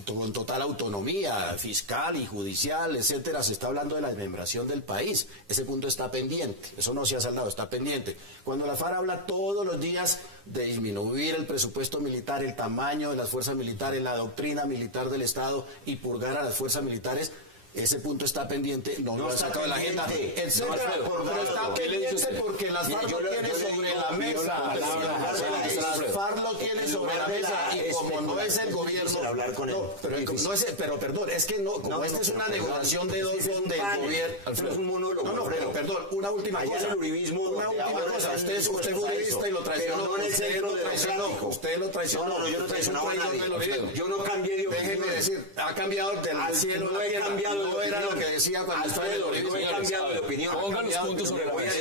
con total autonomía fiscal y judicial, etcétera, se está hablando de la desmembración del país. Ese punto está pendiente, eso no se ha saldado, está pendiente. Cuando la FARC habla todos los días de disminuir el presupuesto militar, el tamaño de las fuerzas militares, la doctrina militar del Estado y purgar a las fuerzas militares, ese punto está pendiente, no lo ha sacado de la agenda, etcétera, pero está pendiente porque las FARC lo tiene sobre la mesa. Las FARC lo tiene sobre la mesa y como no es el gobierno, pero perdón, es que no, como esta es una negociación de dos del gobierno, es un monólogo. No, pero perdón, una última cosa. Usted es uribista y lo traicionó. Usted lo traicionó. No, yo no traicionaba a nadie. Yo no cambié de opinión. Déjeme decir, ha cambiado del cielo. No he cambiado. No era lo que decía cuando Alfredo, no he cambiado de opinión. Pongan los puntos sobre la mesa.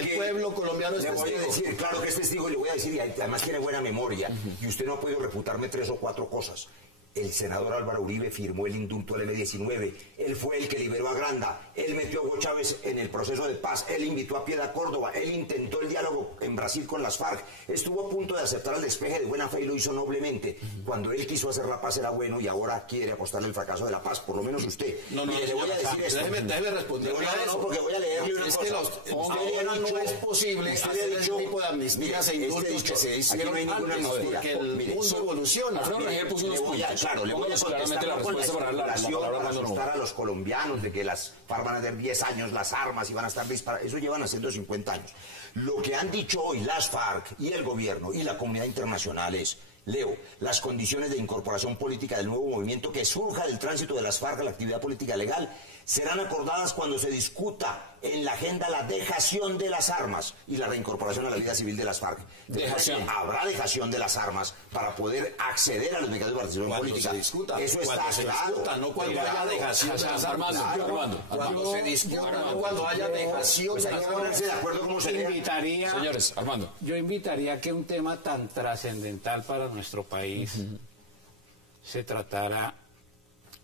El pueblo colombiano es testigo. Le voy a decir, claro que es testigo, y le voy a decir, y además tiene buena memoria, y usted no ha podido refutarme 3 o 4 cosas. El senador Álvaro Uribe firmó el indulto al M-19, él fue el que liberó a Granda, él metió a Hugo Chávez en el proceso de paz, él invitó a Piedra Córdoba, él intentó el diálogo en Brasil con las FARC, estuvo a punto de aceptar el despeje de buena fe y lo hizo noblemente. Cuando él quiso hacer la paz era bueno y ahora quiere apostarle el fracaso de la paz, por lo menos usted. Le voy a decir esto. Déjeme responder. No, porque voy a leerle una cosa. Ahora no es posible hacer ese tipo de amnistías e indultos que se hicieron antes, porque el mundo evoluciona. Claro, le voy a contestar la respuesta para asustar a los colombianos de que las FARC van a tener 10 años las armas y van a estar disparadas. Eso llevan haciendo 50 años. Lo que han dicho hoy las FARC y el gobierno y la comunidad internacional es: leo, las condiciones de incorporación política del nuevo movimiento que surja del tránsito de las FARC a la actividad política legal serán acordadas cuando se discuta en la agenda la dejación de las armas y la reincorporación a la vida civil de las FARC. Habrá dejación de las armas para poder acceder a los mecanismos de participación política. Se discuta, eso está claro. No cuando haya dejación de las armas. Cuando se discuta, no cuando haya dejación de las armas. De acuerdo cómo se invitaría, señores, Armando. Yo invitaría que un tema tan trascendental para nuestro país se tratara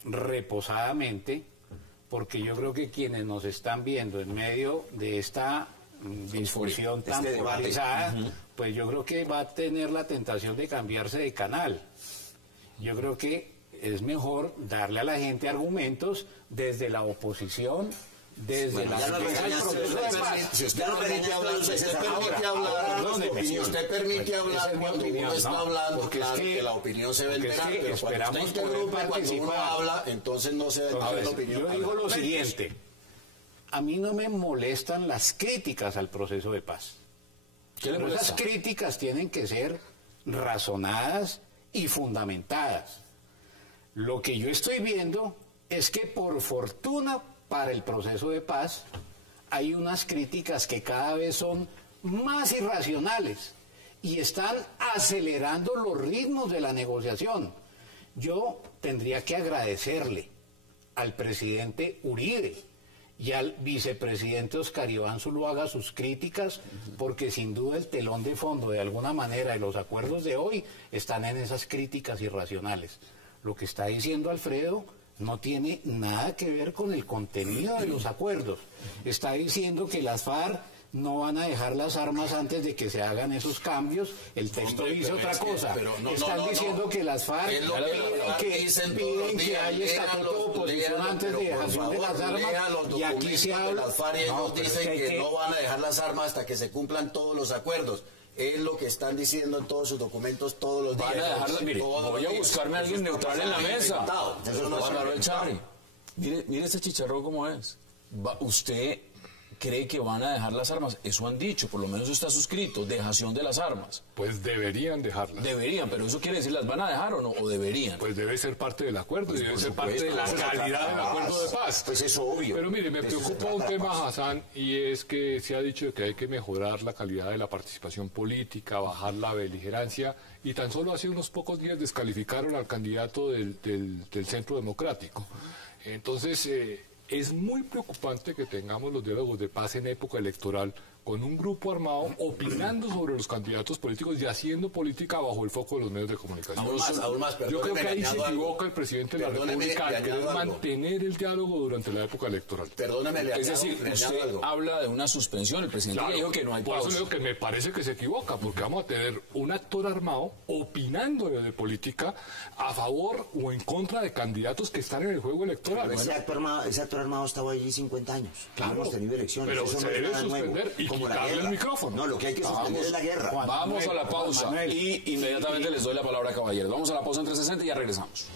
reposadamente, porque yo creo que quienes nos están viendo en medio de esta discusión tan polarizada, pues yo creo que va a tener la tentación de cambiarse de canal. Yo creo que es mejor darle a la gente argumentos desde la oposición, desde la si usted permite hablar cuando uno está hablando, claro que la opinión se va a enterar, pero cuando usted interrumpe cuando uno habla, entonces no se va a enterar la opinión. Yo digo lo siguiente: a mí no me molestan las críticas al proceso de paz. Pero esas críticas tienen que ser razonadas y fundamentadas. Lo que yo estoy viendo es que, por fortuna para el proceso de paz, hay unas críticas que cada vez son más irracionales y están acelerando los ritmos de la negociación. Yo tendría que agradecerle al presidente Uribe y al vicepresidente Oscar Iván Zuluaga sus críticas, porque sin duda el telón de fondo, de alguna manera, de los acuerdos de hoy están en esas críticas irracionales. Lo que está diciendo Alfredo no tiene nada que ver con el contenido de los acuerdos. Está diciendo que las FARC no van a dejar las armas antes de que se hagan esos cambios. El texto dice otra cosa. Están diciendo que las FARC piden que haya estatuto de oposición antes de dejación de las armas. Y aquí se habla. Las FARC dicen que no van a dejar las armas hasta que se cumplan todos los acuerdos. Es lo que están diciendo en todos sus documentos todos los días. Van a dejarla, mire, voy a buscarme a alguien neutral en la mesa. Juan Manuel Charri, mire este chicharrón cómo es. ¿Usted cree que van a dejar las armas? Eso han dicho, por lo menos está suscrito, dejación de las armas. Pues deberían dejarlas. Deberían, pero eso quiere decir, ¿las van a dejar o no? ¿O deberían? Pues debe ser parte del acuerdo y debe ser parte de la calidad del acuerdo de paz. Pues es obvio. Pero mire, me preocupa un tema, Hassan, y es que se ha dicho que hay que mejorar la calidad de la participación política, bajar la beligerancia, y tan solo hace unos pocos días descalificaron al candidato del Centro Democrático. Entonces, es muy preocupante que tengamos los diálogos de paz en época electoral con un grupo armado opinando sobre los candidatos políticos y haciendo política bajo el foco de los medios de comunicación. Aún más, yo creo que ahí se equivoca el presidente de la República al querer mantener el diálogo durante la época electoral. Es decir, usted habla de una suspensión, el presidente ya dijo que no hay pausa. Por eso digo que me parece que se equivoca, porque vamos a tener un actor armado opinando de política a favor o en contra de candidatos que están en el juego electoral. Ese actor armado estaba allí 50 años. Claro, hemos tenido elecciones. Pero eso se no es debe nada nuevo. suspender y quitarle el micrófono. No, lo que hay que suspender es la guerra. Vamos a la pausa y inmediatamente les doy la palabra a caballeros. Vamos a la pausa en 360 y ya regresamos.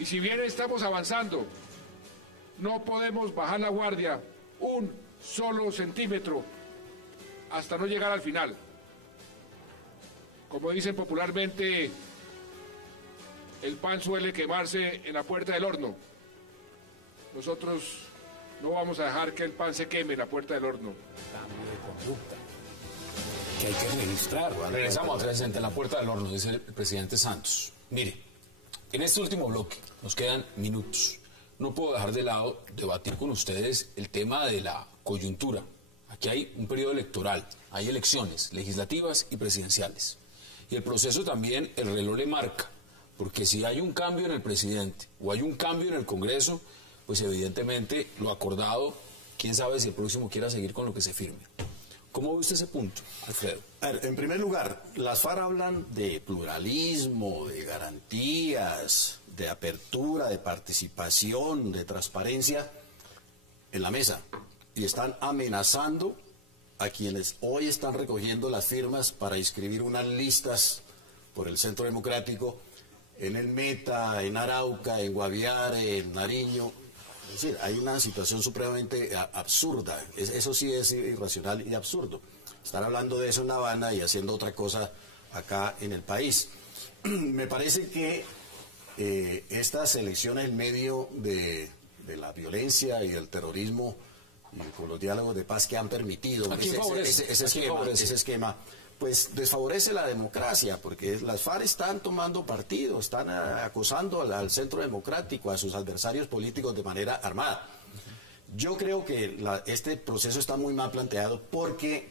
Y si bien estamos avanzando, no podemos bajar la guardia un solo centímetro hasta no llegar al final. Como dicen popularmente, el pan suele quemarse en la puerta del horno. Nosotros no vamos a dejar que el pan se queme en la puerta del horno. Cambio de conducta que hay que registrar. Regresamos a 360 en la puerta del horno, dice el presidente Santos. Mire, en este último bloque nos quedan minutos. No puedo dejar de lado debatir con ustedes el tema de la coyuntura. Aquí hay un periodo electoral, hay elecciones legislativas y presidenciales. Y el proceso también, el reloj le marca, porque si hay un cambio en el presidente o hay un cambio en el Congreso, pues evidentemente lo acordado, quién sabe si el próximo quiera seguir con lo que se firme. ¿Cómo ve usted ese punto, Alfredo? A ver, en primer lugar, las FARC hablan de pluralismo, de garantías, de apertura, de participación, de transparencia en la mesa. Y están amenazando a quienes hoy están recogiendo las firmas para inscribir unas listas por el Centro Democrático en el Meta, en Arauca, en Guaviare, en Nariño. Es decir, hay una situación supremamente absurda. Eso sí es irracional y absurdo. Estar hablando de eso en La Habana y haciendo otra cosa acá en el país. Me parece que estas elecciones en medio de la violencia y del terrorismo y con los diálogos de paz que han permitido ese esquema, pues desfavorece la democracia, porque las FARC están tomando partido, están acosando al Centro Democrático, a sus adversarios políticos de manera armada. Yo creo que este proceso está muy mal planteado porque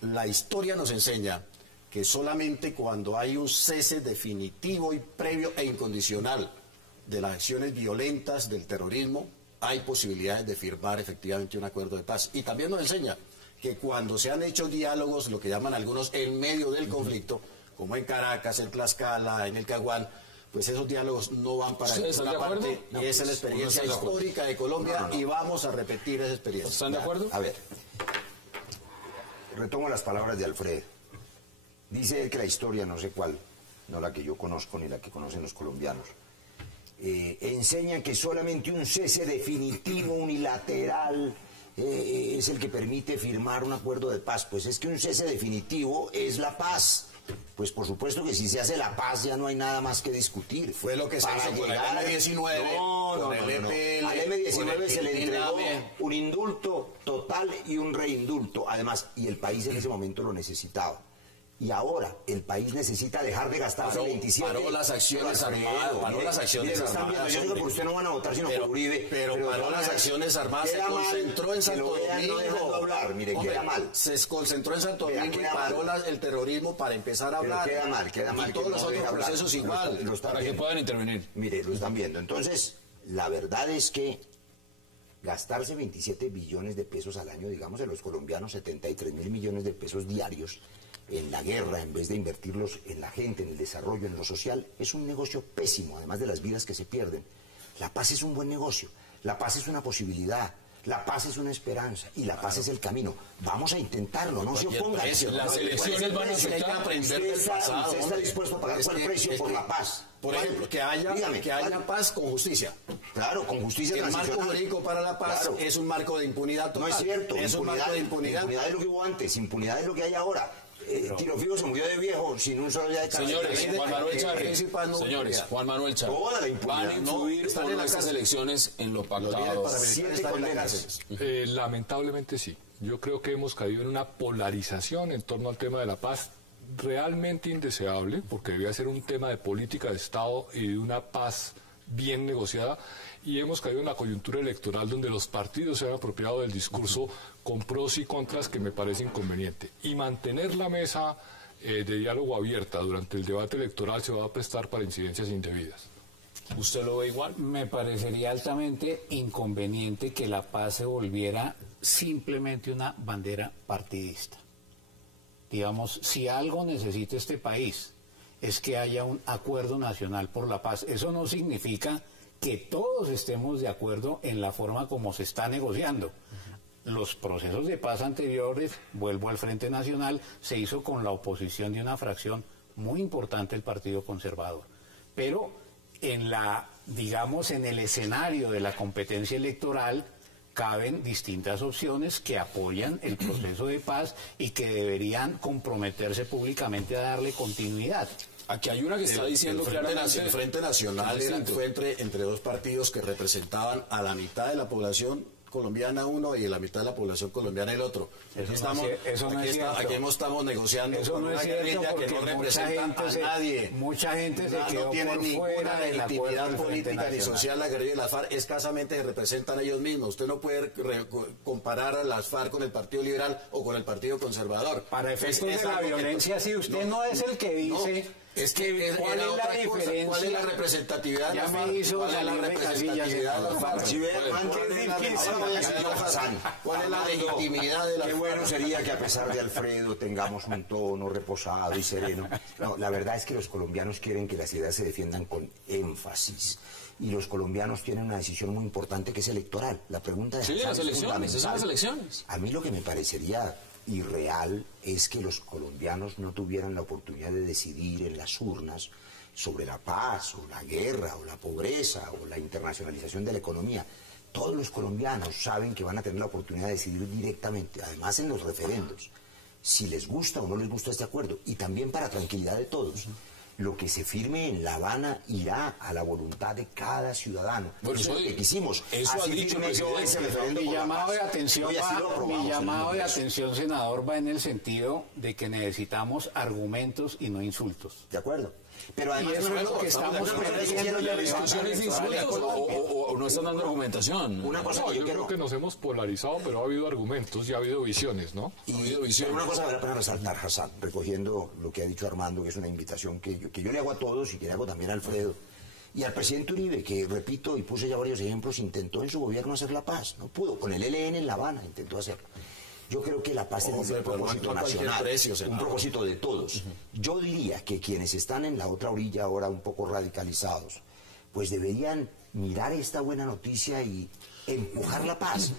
la historia nos enseña que solamente cuando hay un cese definitivo y previo e incondicional de las acciones violentas del terrorismo, hay posibilidades de firmar efectivamente un acuerdo de paz. Y también nos enseña que cuando se han hecho diálogos, lo que llaman algunos en medio del conflicto, como en Caracas, en Tlaxcala, en el Caguán, pues esos diálogos no van para ninguna parte. No, y esa es la experiencia histórica de Colombia y vamos a repetir esa experiencia. ¿Están de acuerdo? A ver, retomo las palabras de Alfredo. Dice él que la historia, no sé cuál, no la que yo conozco ni la que conocen los colombianos, enseña que solamente un cese definitivo, unilateral, es el que permite firmar un acuerdo de paz. Pues es que un cese definitivo es la paz. Pues por supuesto que si se hace la paz ya no hay nada más que discutir. Fue lo que se hizo con el M-19. No. Al M-19 se le entregó un indulto total y un reindulto. Además, y el país en ese momento lo necesitaba. Y ahora el país necesita dejar de gastarse 27. Paró las acciones armadas. Paró las acciones armadas. Yo digo que ustedes no van a votar sino por Uribe. Pero paró las acciones armadas. Se concentró en Santo Domingo. Mire, queda mal. Se concentró en Santo Domingo y paró el terrorismo para empezar a hablar. Queda mal. Y todos los otros procesos igual. Para que puedan intervenir. Mire, lo están viendo. Entonces, la verdad es que gastarse 27 billones de pesos al año, digamos, en los colombianos 73.000 millones de pesos diarios, en la guerra en vez de invertirlos en la gente, en el desarrollo, en lo social, es un negocio pésimo, además de las vidas que se pierden. La paz es un buen negocio, la paz es una posibilidad, la paz es una esperanza y la paz es el camino. Vamos a intentarlo, no se opongan. Las elecciones van a afectar. Aprender del pasado. ¿Usted está dispuesto a pagar cuál precio por la paz? Por ejemplo, que haya paz con justicia. Claro, con justicia El marco transicional. jurídico para la paz es un marco de impunidad total. No es cierto. Es un marco de impunidad. Impunidad es lo que hubo antes, impunidad es lo que hay ahora. Tiro Figo se murió de viejo sin un solo día de cárcel. Señores, Juan Manuel Charri. Señores, Juan Manuel Charri. Toda la impunidad. ¿Van a influir están en en la estas cárcel. elecciones en lo pactado? 7 condenas. Lamentablemente sí. Yo creo que hemos caído en una polarización en torno al tema de la paz realmente indeseable, porque debía ser un tema de política de Estado y de una paz bien negociada, y hemos caído en la coyuntura electoral donde los partidos se han apropiado del discurso con pros y contras que me parece inconveniente. Y mantener la mesa de diálogo abierta durante el debate electoral se va a prestar para incidencias indebidas. ¿Usted lo ve igual? Me parecería altamente inconveniente que la paz se volviera simplemente una bandera partidista. Digamos, si algo necesita este país es que haya un acuerdo nacional por la paz. Eso no significa que todos estemos de acuerdo en la forma como se está negociando. Los procesos de paz anteriores, vuelvo al Frente Nacional, se hizo con la oposición de una fracción muy importante del Partido Conservador. Pero en el escenario de la competencia electoral caben distintas opciones que apoyan el proceso de paz y que deberían comprometerse públicamente a darle continuidad. Aquí hay una que está diciendo claramente... El Frente Nacional fue entre dos partidos que representaban a la mitad de la población colombiana uno y la mitad de la población colombiana el otro. Aquí estamos negociando con una guerrilla que no representa a nadie. Mucha gente se quedó no tiene por ninguna fuera del legitimidad acuerdo política ni social. La guerrilla y las FARC escasamente se representan a ellos mismos. Usted no puede comparar a las FARC con el Partido Liberal o con el Partido Conservador. Para efectos de la violencia, si usted no es el que dice... Es que ¿cuál es la diferencia? ¿Cuál es la representatividad de la FARC? ¿Cuál es la representatividad de la FARC? ¿Cuál es la legitimidad de la FARC? Qué bueno sería que a pesar de Alfredo tengamos un tono reposado y sereno. No, la verdad es que los colombianos quieren que las ideas se defiendan con énfasis. Y los colombianos tienen una decisión muy importante que es electoral. La pregunta de las elecciones, esas son las elecciones. A mí lo que me parecería irreal es que los colombianos no tuvieran la oportunidad de decidir en las urnas sobre la paz o la guerra o la pobreza o la internacionalización de la economía. Todos los colombianos saben que van a tener la oportunidad de decidir directamente, además en los referendos, si les gusta o no les gusta este acuerdo, y también para tranquilidad de todos. Lo que se firme en La Habana irá a la voluntad de cada ciudadano. Bueno, eso es lo que quisimos. Eso así ha dicho firmé yo ese referendo Mi por la llamado paz. de atención Y así lo aprobamos mi en el llamado de Congreso. atención, senador, va en el sentido de que necesitamos argumentos y no insultos. De acuerdo. Pero además, Y eso es lo que estamos perdiendo en el ¿Discusiones de insultos o no están dando argumentación? Una cosa No, que yo yo creo quiero... que nos hemos polarizado, pero ha habido argumentos y ha habido visiones, ¿no? Pero una cosa vale la pena resaltar, Hassan, recogiendo lo que ha dicho Armando, que es una invitación que yo le hago a todos y que le hago también a Alfredo. Y al presidente Uribe, que repito y puse ya varios ejemplos, intentó en su gobierno hacer la paz. No pudo. Con el ELN en La Habana intentó hacerlo. Yo creo que la paz tiene que ser un propósito nacional, un propósito de todos. Yo diría que quienes están en la otra orilla ahora un poco radicalizados, pues deberían mirar esta buena noticia y empujar la paz.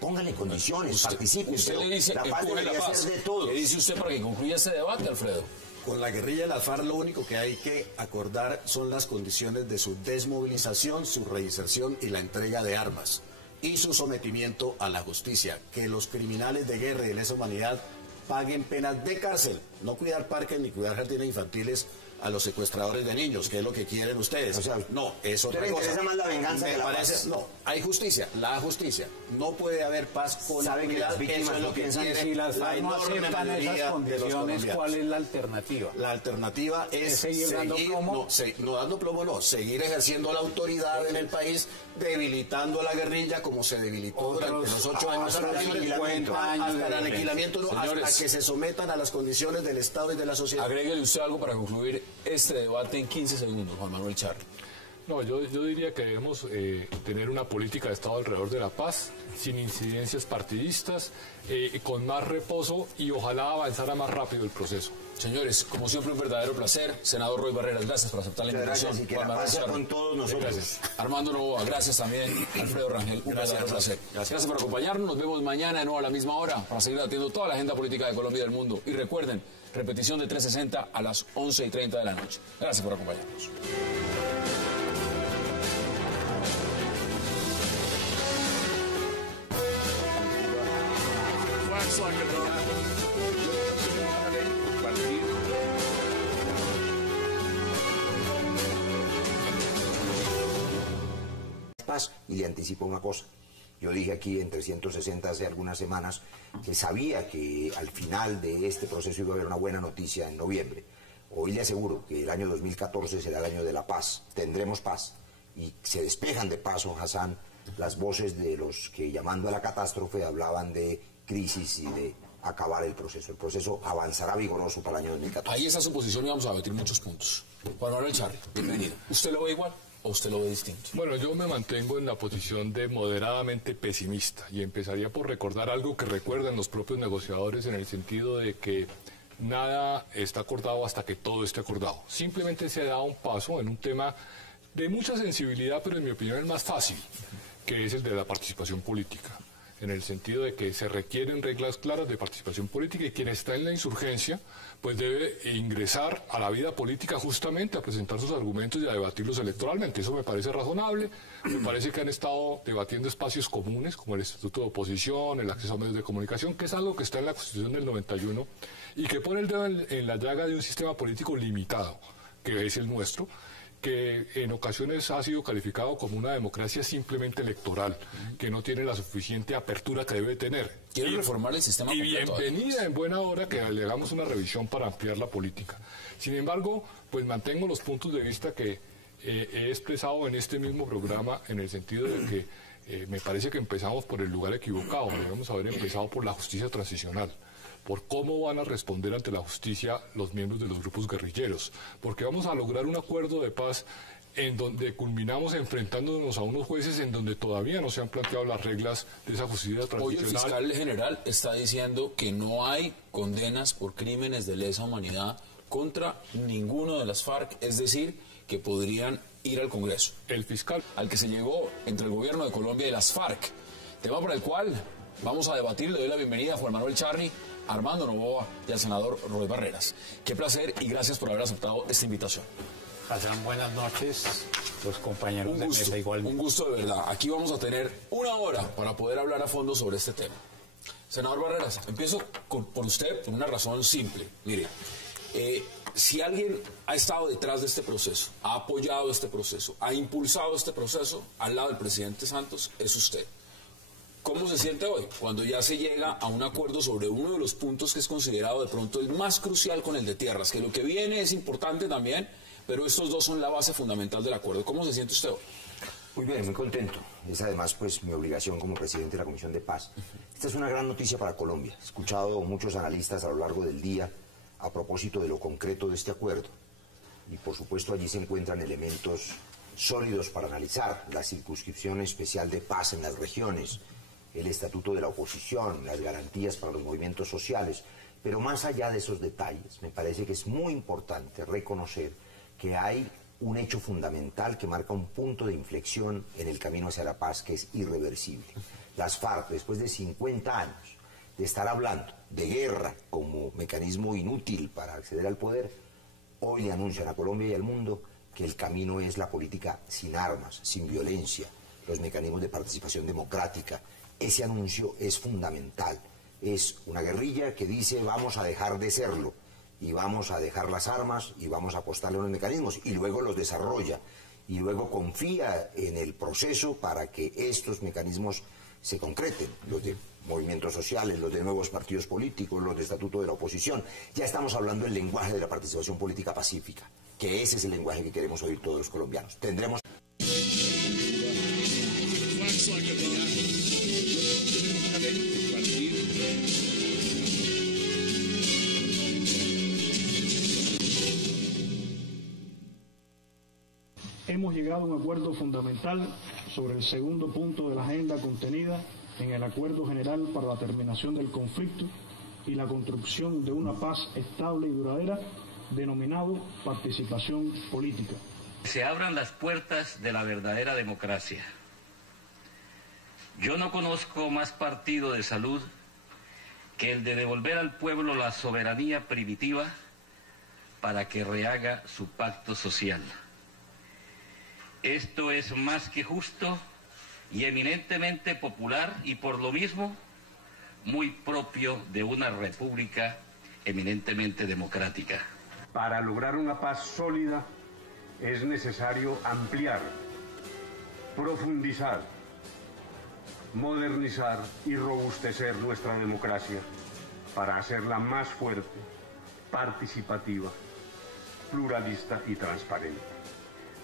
Póngale condiciones, participen. Usted pero le dice, la paz empuje la debería paz. ser de todos. ¿Qué dice usted para que concluya este debate, Alfredo? Con la guerrilla de las FARC lo único que hay que acordar son las condiciones de su desmovilización, su reinserción y la entrega de armas y su sometimiento a la justicia. Que los criminales de guerra y de lesa humanidad paguen penas de cárcel, no cuidar parques ni cuidar jardines infantiles a los secuestradores de niños, que es lo que quieren ustedes. O sea, no, es otra ¿usted le cosa. interesa más la venganza Me que la parece, paz? no, hay justicia, la justicia. No puede haber paz con ¿Sabe que las víctimas eso es lo no que piensan? quiere Si las la FARC no enorme aceptan mayoría esas de los condiciones, colombianos. ¿cuál es la alternativa? La alternativa es seguir dando plomo. no dando plomo, no, seguir ejerciendo la autoridad en el país, debilitando a la guerrilla como se debilitó durante los 8 años otros anteriores, 50 años hasta el de aniquilamiento, no, Señores, hasta que se sometan a las condiciones del Estado y de la sociedad. Agréguele usted algo para concluir este debate en 15 segundos, Juan Manuel Charri. No, yo diría que debemos tener una política de Estado alrededor de la paz, sin incidencias partidistas, con más reposo y ojalá avanzara más rápido el proceso. Señores, como siempre un verdadero placer. Senador Roy Barreras, gracias por aceptar la invitación. Gracias y que la paz sea con todos nosotros. Gracias. Armando Novoa, gracias también. Alfredo Rangel, un verdadero placer. Gracias por acompañarnos. Nos vemos mañana de nuevo a la misma hora para seguir debatiendo toda la agenda política de Colombia y del mundo. Y recuerden, repetición de 360 a las 11:30 de la noche. Gracias por acompañarnos. Paz, y le anticipo una cosa. Yo dije aquí en 360 hace algunas semanas que sabía que al final de este proceso iba a haber una buena noticia en noviembre. Hoy le aseguro que el año 2014 será el año de la paz. Tendremos paz. Y se despejan de paso, Hassan, las voces de los que llamando a la catástrofe hablaban de crisis y de acabar el proceso. El proceso avanzará vigoroso para el año 2014. Ahí está su posición y vamos a debatir muchos puntos. Juan Manuel Charri, bienvenido. ¿Usted lo ve igual o usted lo ve distinto? Bueno, yo me mantengo en la posición de moderadamente pesimista y empezaría por recordar algo que recuerdan los propios negociadores en el sentido de que nada está acordado hasta que todo esté acordado. Simplemente se da un paso en un tema de mucha sensibilidad, pero en mi opinión el más fácil, que es el de la participación política, en el sentido de que se requieren reglas claras de participación política y quien está en la insurgencia pues debe ingresar a la vida política justamente a presentar sus argumentos y a debatirlos electoralmente. Eso me parece razonable, me parece que han estado debatiendo espacios comunes como el Estatuto de Oposición, el acceso a medios de comunicación, que es algo que está en la Constitución del 91 y que pone el dedo en la llaga de un sistema político limitado, que es el nuestro, que en ocasiones ha sido calificado como una democracia simplemente electoral, que no tiene la suficiente apertura que debe tener. ¿Quieren reformar el sistema completo? Y bienvenida en buena hora que le hagamos una revisión para ampliar la política. Sin embargo, pues mantengo los puntos de vista que he expresado en este mismo programa, en el sentido de que me parece que empezamos por el lugar equivocado. Debemos haber empezado por la justicia transicional, por cómo van a responder ante la justicia los miembros de los grupos guerrilleros, porque vamos a lograr un acuerdo de paz en donde culminamos enfrentándonos a unos jueces en donde todavía no se han planteado las reglas de esa justicia transicional. Hoy el fiscal general está diciendo que no hay condenas por crímenes de lesa humanidad contra ninguno de las FARC, es decir, que podrían ir al Congreso. El fiscal al que se llegó entre el gobierno de Colombia y las FARC, tema por el cual vamos a debatir. Le doy la bienvenida a Juan Manuel Charri, Armando Novoa y al senador Roy Barreras. Qué placer y gracias por haber aceptado esta invitación. Hassan, buenas noches, los compañeros de mesa igual. Un gusto de verdad. Aquí vamos a tener una hora para poder hablar a fondo sobre este tema. Senador Barreras, empiezo por usted por una razón simple. Mire, si alguien ha estado detrás de este proceso, ha apoyado este proceso, ha impulsado este proceso al lado del presidente Santos, es usted. ¿Cómo se siente hoy cuando ya se llega a un acuerdo sobre uno de los puntos que es considerado de pronto el más crucial con el de tierras? Que lo que viene es importante también, pero estos dos son la base fundamental del acuerdo. ¿Cómo se siente usted hoy? Muy bien, muy contento. Es además pues mi obligación como presidente de la Comisión de Paz. Esta es una gran noticia para Colombia. He escuchado muchos analistas a lo largo del día a propósito de lo concreto de este acuerdo. Y por supuesto allí se encuentran elementos sólidos para analizar: la circunscripción especial de paz en las regiones, el estatuto de la oposición, las garantías para los movimientos sociales. Pero más allá de esos detalles, me parece que es muy importante reconocer que hay un hecho fundamental que marca un punto de inflexión en el camino hacia la paz que es irreversible. Las FARC, después de 50 años de estar hablando de guerra como mecanismo inútil para acceder al poder, hoy le anuncian a Colombia y al mundo que el camino es la política sin armas, sin violencia, los mecanismos de participación democrática. Ese anuncio es fundamental. Es una guerrilla que dice vamos a dejar de serlo y vamos a dejar las armas y vamos a apostarle a los mecanismos, y luego los desarrolla y luego confía en el proceso para que estos mecanismos se concreten, los de movimientos sociales, los de nuevos partidos políticos, los de estatuto de la oposición. Ya estamos hablando del lenguaje de la participación política pacífica, que ese es el lenguaje que queremos oír todos los colombianos. Tendremos hemos llegado a un acuerdo fundamental sobre el segundo punto de la agenda contenida en el Acuerdo General para la Terminación del Conflicto y la construcción de una paz estable y duradera, denominado participación política. Se abran las puertas de la verdadera democracia. Yo no conozco más partido de salud que el de devolver al pueblo la soberanía primitiva para que rehaga su pacto social. Esto es más que justo y eminentemente popular y por lo mismo muy propio de una república eminentemente democrática. Para lograr una paz sólida es necesario ampliar, profundizar, modernizar y robustecer nuestra democracia para hacerla más fuerte, participativa, pluralista y transparente.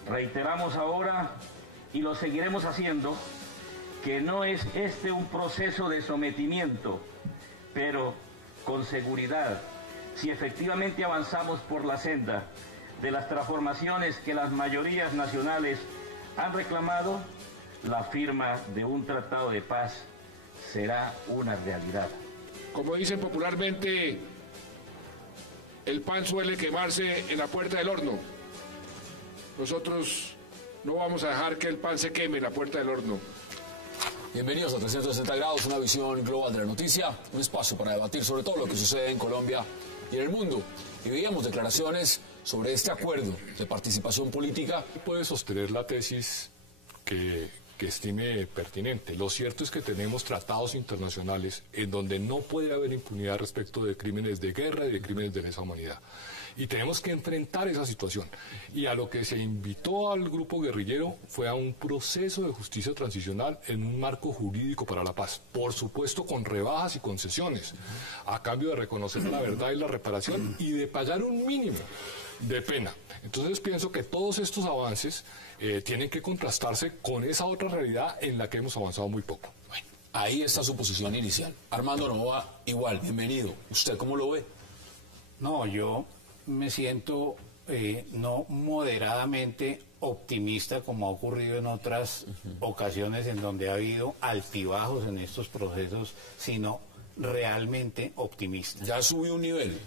Reiteramos ahora, y lo seguiremos haciendo, que no es este un proceso de sometimiento, pero con seguridad, si efectivamente avanzamos por la senda de las transformaciones que las mayorías nacionales han reclamado, la firma de un tratado de paz será una realidad. Como dicen popularmente, el pan suele quemarse en la puerta del horno. Nosotros no vamos a dejar que el pan se queme en la puerta del horno. Bienvenidos a 360 grados, una visión global de la noticia, un espacio para debatir sobre todo lo que sucede en Colombia y en el mundo. Y veíamos declaraciones sobre este acuerdo de participación política. Puede sostener la tesis que estime pertinente. Lo cierto es que tenemos tratados internacionales en donde no puede haber impunidad respecto de crímenes de guerra y de crímenes de lesa humanidad. Y tenemos que enfrentar esa situación. Y a lo que se invitó al grupo guerrillero fue a un proceso de justicia transicional en un marco jurídico para la paz. Por supuesto, con rebajas y concesiones, a cambio de reconocer la verdad y la reparación y de pagar un mínimo de pena. Entonces pienso que todos estos avances tienen que contrastarse con esa otra realidad en la que hemos avanzado muy poco. Bueno, ahí está su posición inicial. Armando Novoa, igual, bienvenido. ¿Usted cómo lo ve? No, yo me siento no moderadamente optimista como ha ocurrido en otras ocasiones en donde ha habido altibajos en estos procesos, sino realmente optimista. Ya subió un nivel,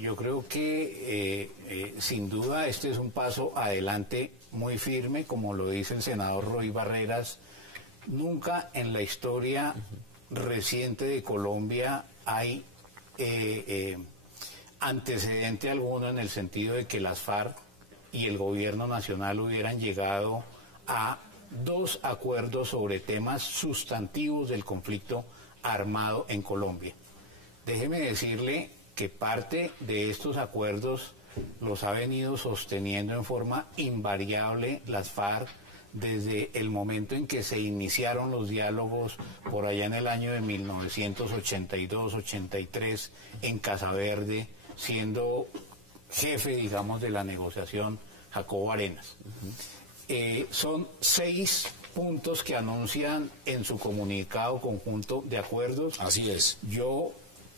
Yo creo que sin duda este es un paso adelante muy firme, como lo dice el senador Roy Barreras. Nunca en la historia reciente de Colombia hay antecedente alguno en el sentido de que las FARC y el gobierno nacional hubieran llegado a dos acuerdos sobre temas sustantivos del conflicto armado en Colombia. Déjeme decirle que parte de estos acuerdos los ha venido sosteniendo en forma invariable las FARC desde el momento en que se iniciaron los diálogos por allá en el año de 1982-83 en Casa Verde, siendo jefe, digamos, de la negociación Jacobo Arenas. Son 6 puntos que anuncian en su comunicado conjunto de acuerdos. Así es. Yo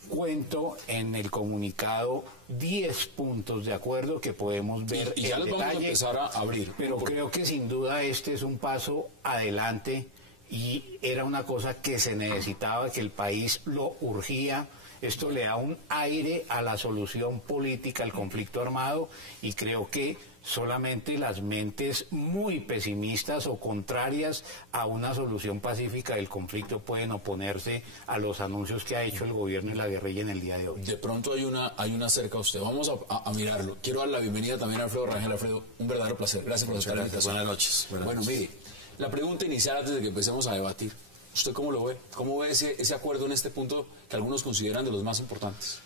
cuento en el comunicado 10 puntos de acuerdo que podemos ver y ya en los detalle, vamos a empezar a abrir. pero creo que sin duda este es un paso adelante y era una cosa que se necesitaba, que el país lo urgía. Esto le da un aire a la solución política al conflicto armado y creo que solamente las mentes muy pesimistas o contrarias a una solución pacífica del conflicto pueden oponerse a los anuncios que ha hecho el gobierno y la guerrilla en el día de hoy. De pronto hay una cerca a usted. Vamos a mirarlo. Quiero dar la bienvenida también a Alfredo Rangel. Alfredo, un verdadero placer. Gracias por estar aquí. Buenas noches. Bueno, mire, la pregunta inicial antes de que empecemos a debatir. ¿Usted cómo lo ve? ¿Cómo ve ese acuerdo en este punto que algunos consideran de los más importantes?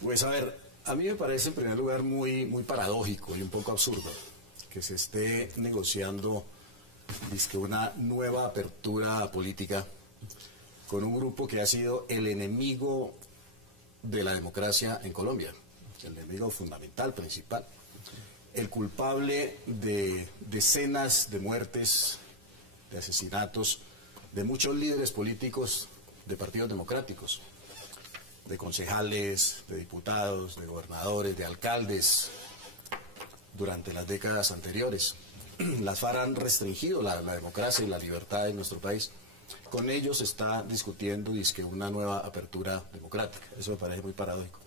Pues a ver, a mí me parece en primer lugar muy paradójico y un poco absurdo que se esté negociando una nueva apertura política con un grupo que ha sido el enemigo de la democracia en Colombia, el enemigo fundamental, principal, el culpable de decenas de muertes, de asesinatos de muchos líderes políticos de partidos democráticos, de concejales, de diputados, de gobernadores, de alcaldes, durante las décadas anteriores. las FARC han restringido la democracia y la libertad en nuestro país. Con ellos se está discutiendo dizque una nueva apertura democrática. Eso me parece muy paradójico.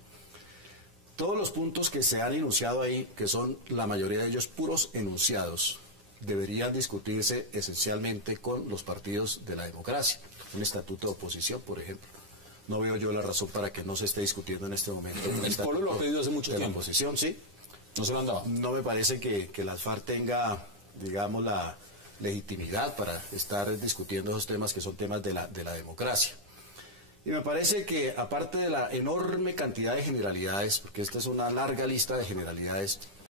Todos los puntos que se han enunciado ahí, que son la mayoría de ellos puros enunciados, deberían discutirse esencialmente con los partidos de la democracia. Un estatuto de oposición, por ejemplo. No veo yo la razón para que no se esté discutiendo en este momento. El pueblo lo ha pedido hace mucho tiempo. La oposición, sí. No se lo han dado. No me parece que las FARC tenga, digamos, la legitimidad para estar discutiendo esos temas que son temas de la democracia. Y me parece que, aparte de la enorme cantidad de generalidades, porque esta es una larga lista de generalidades,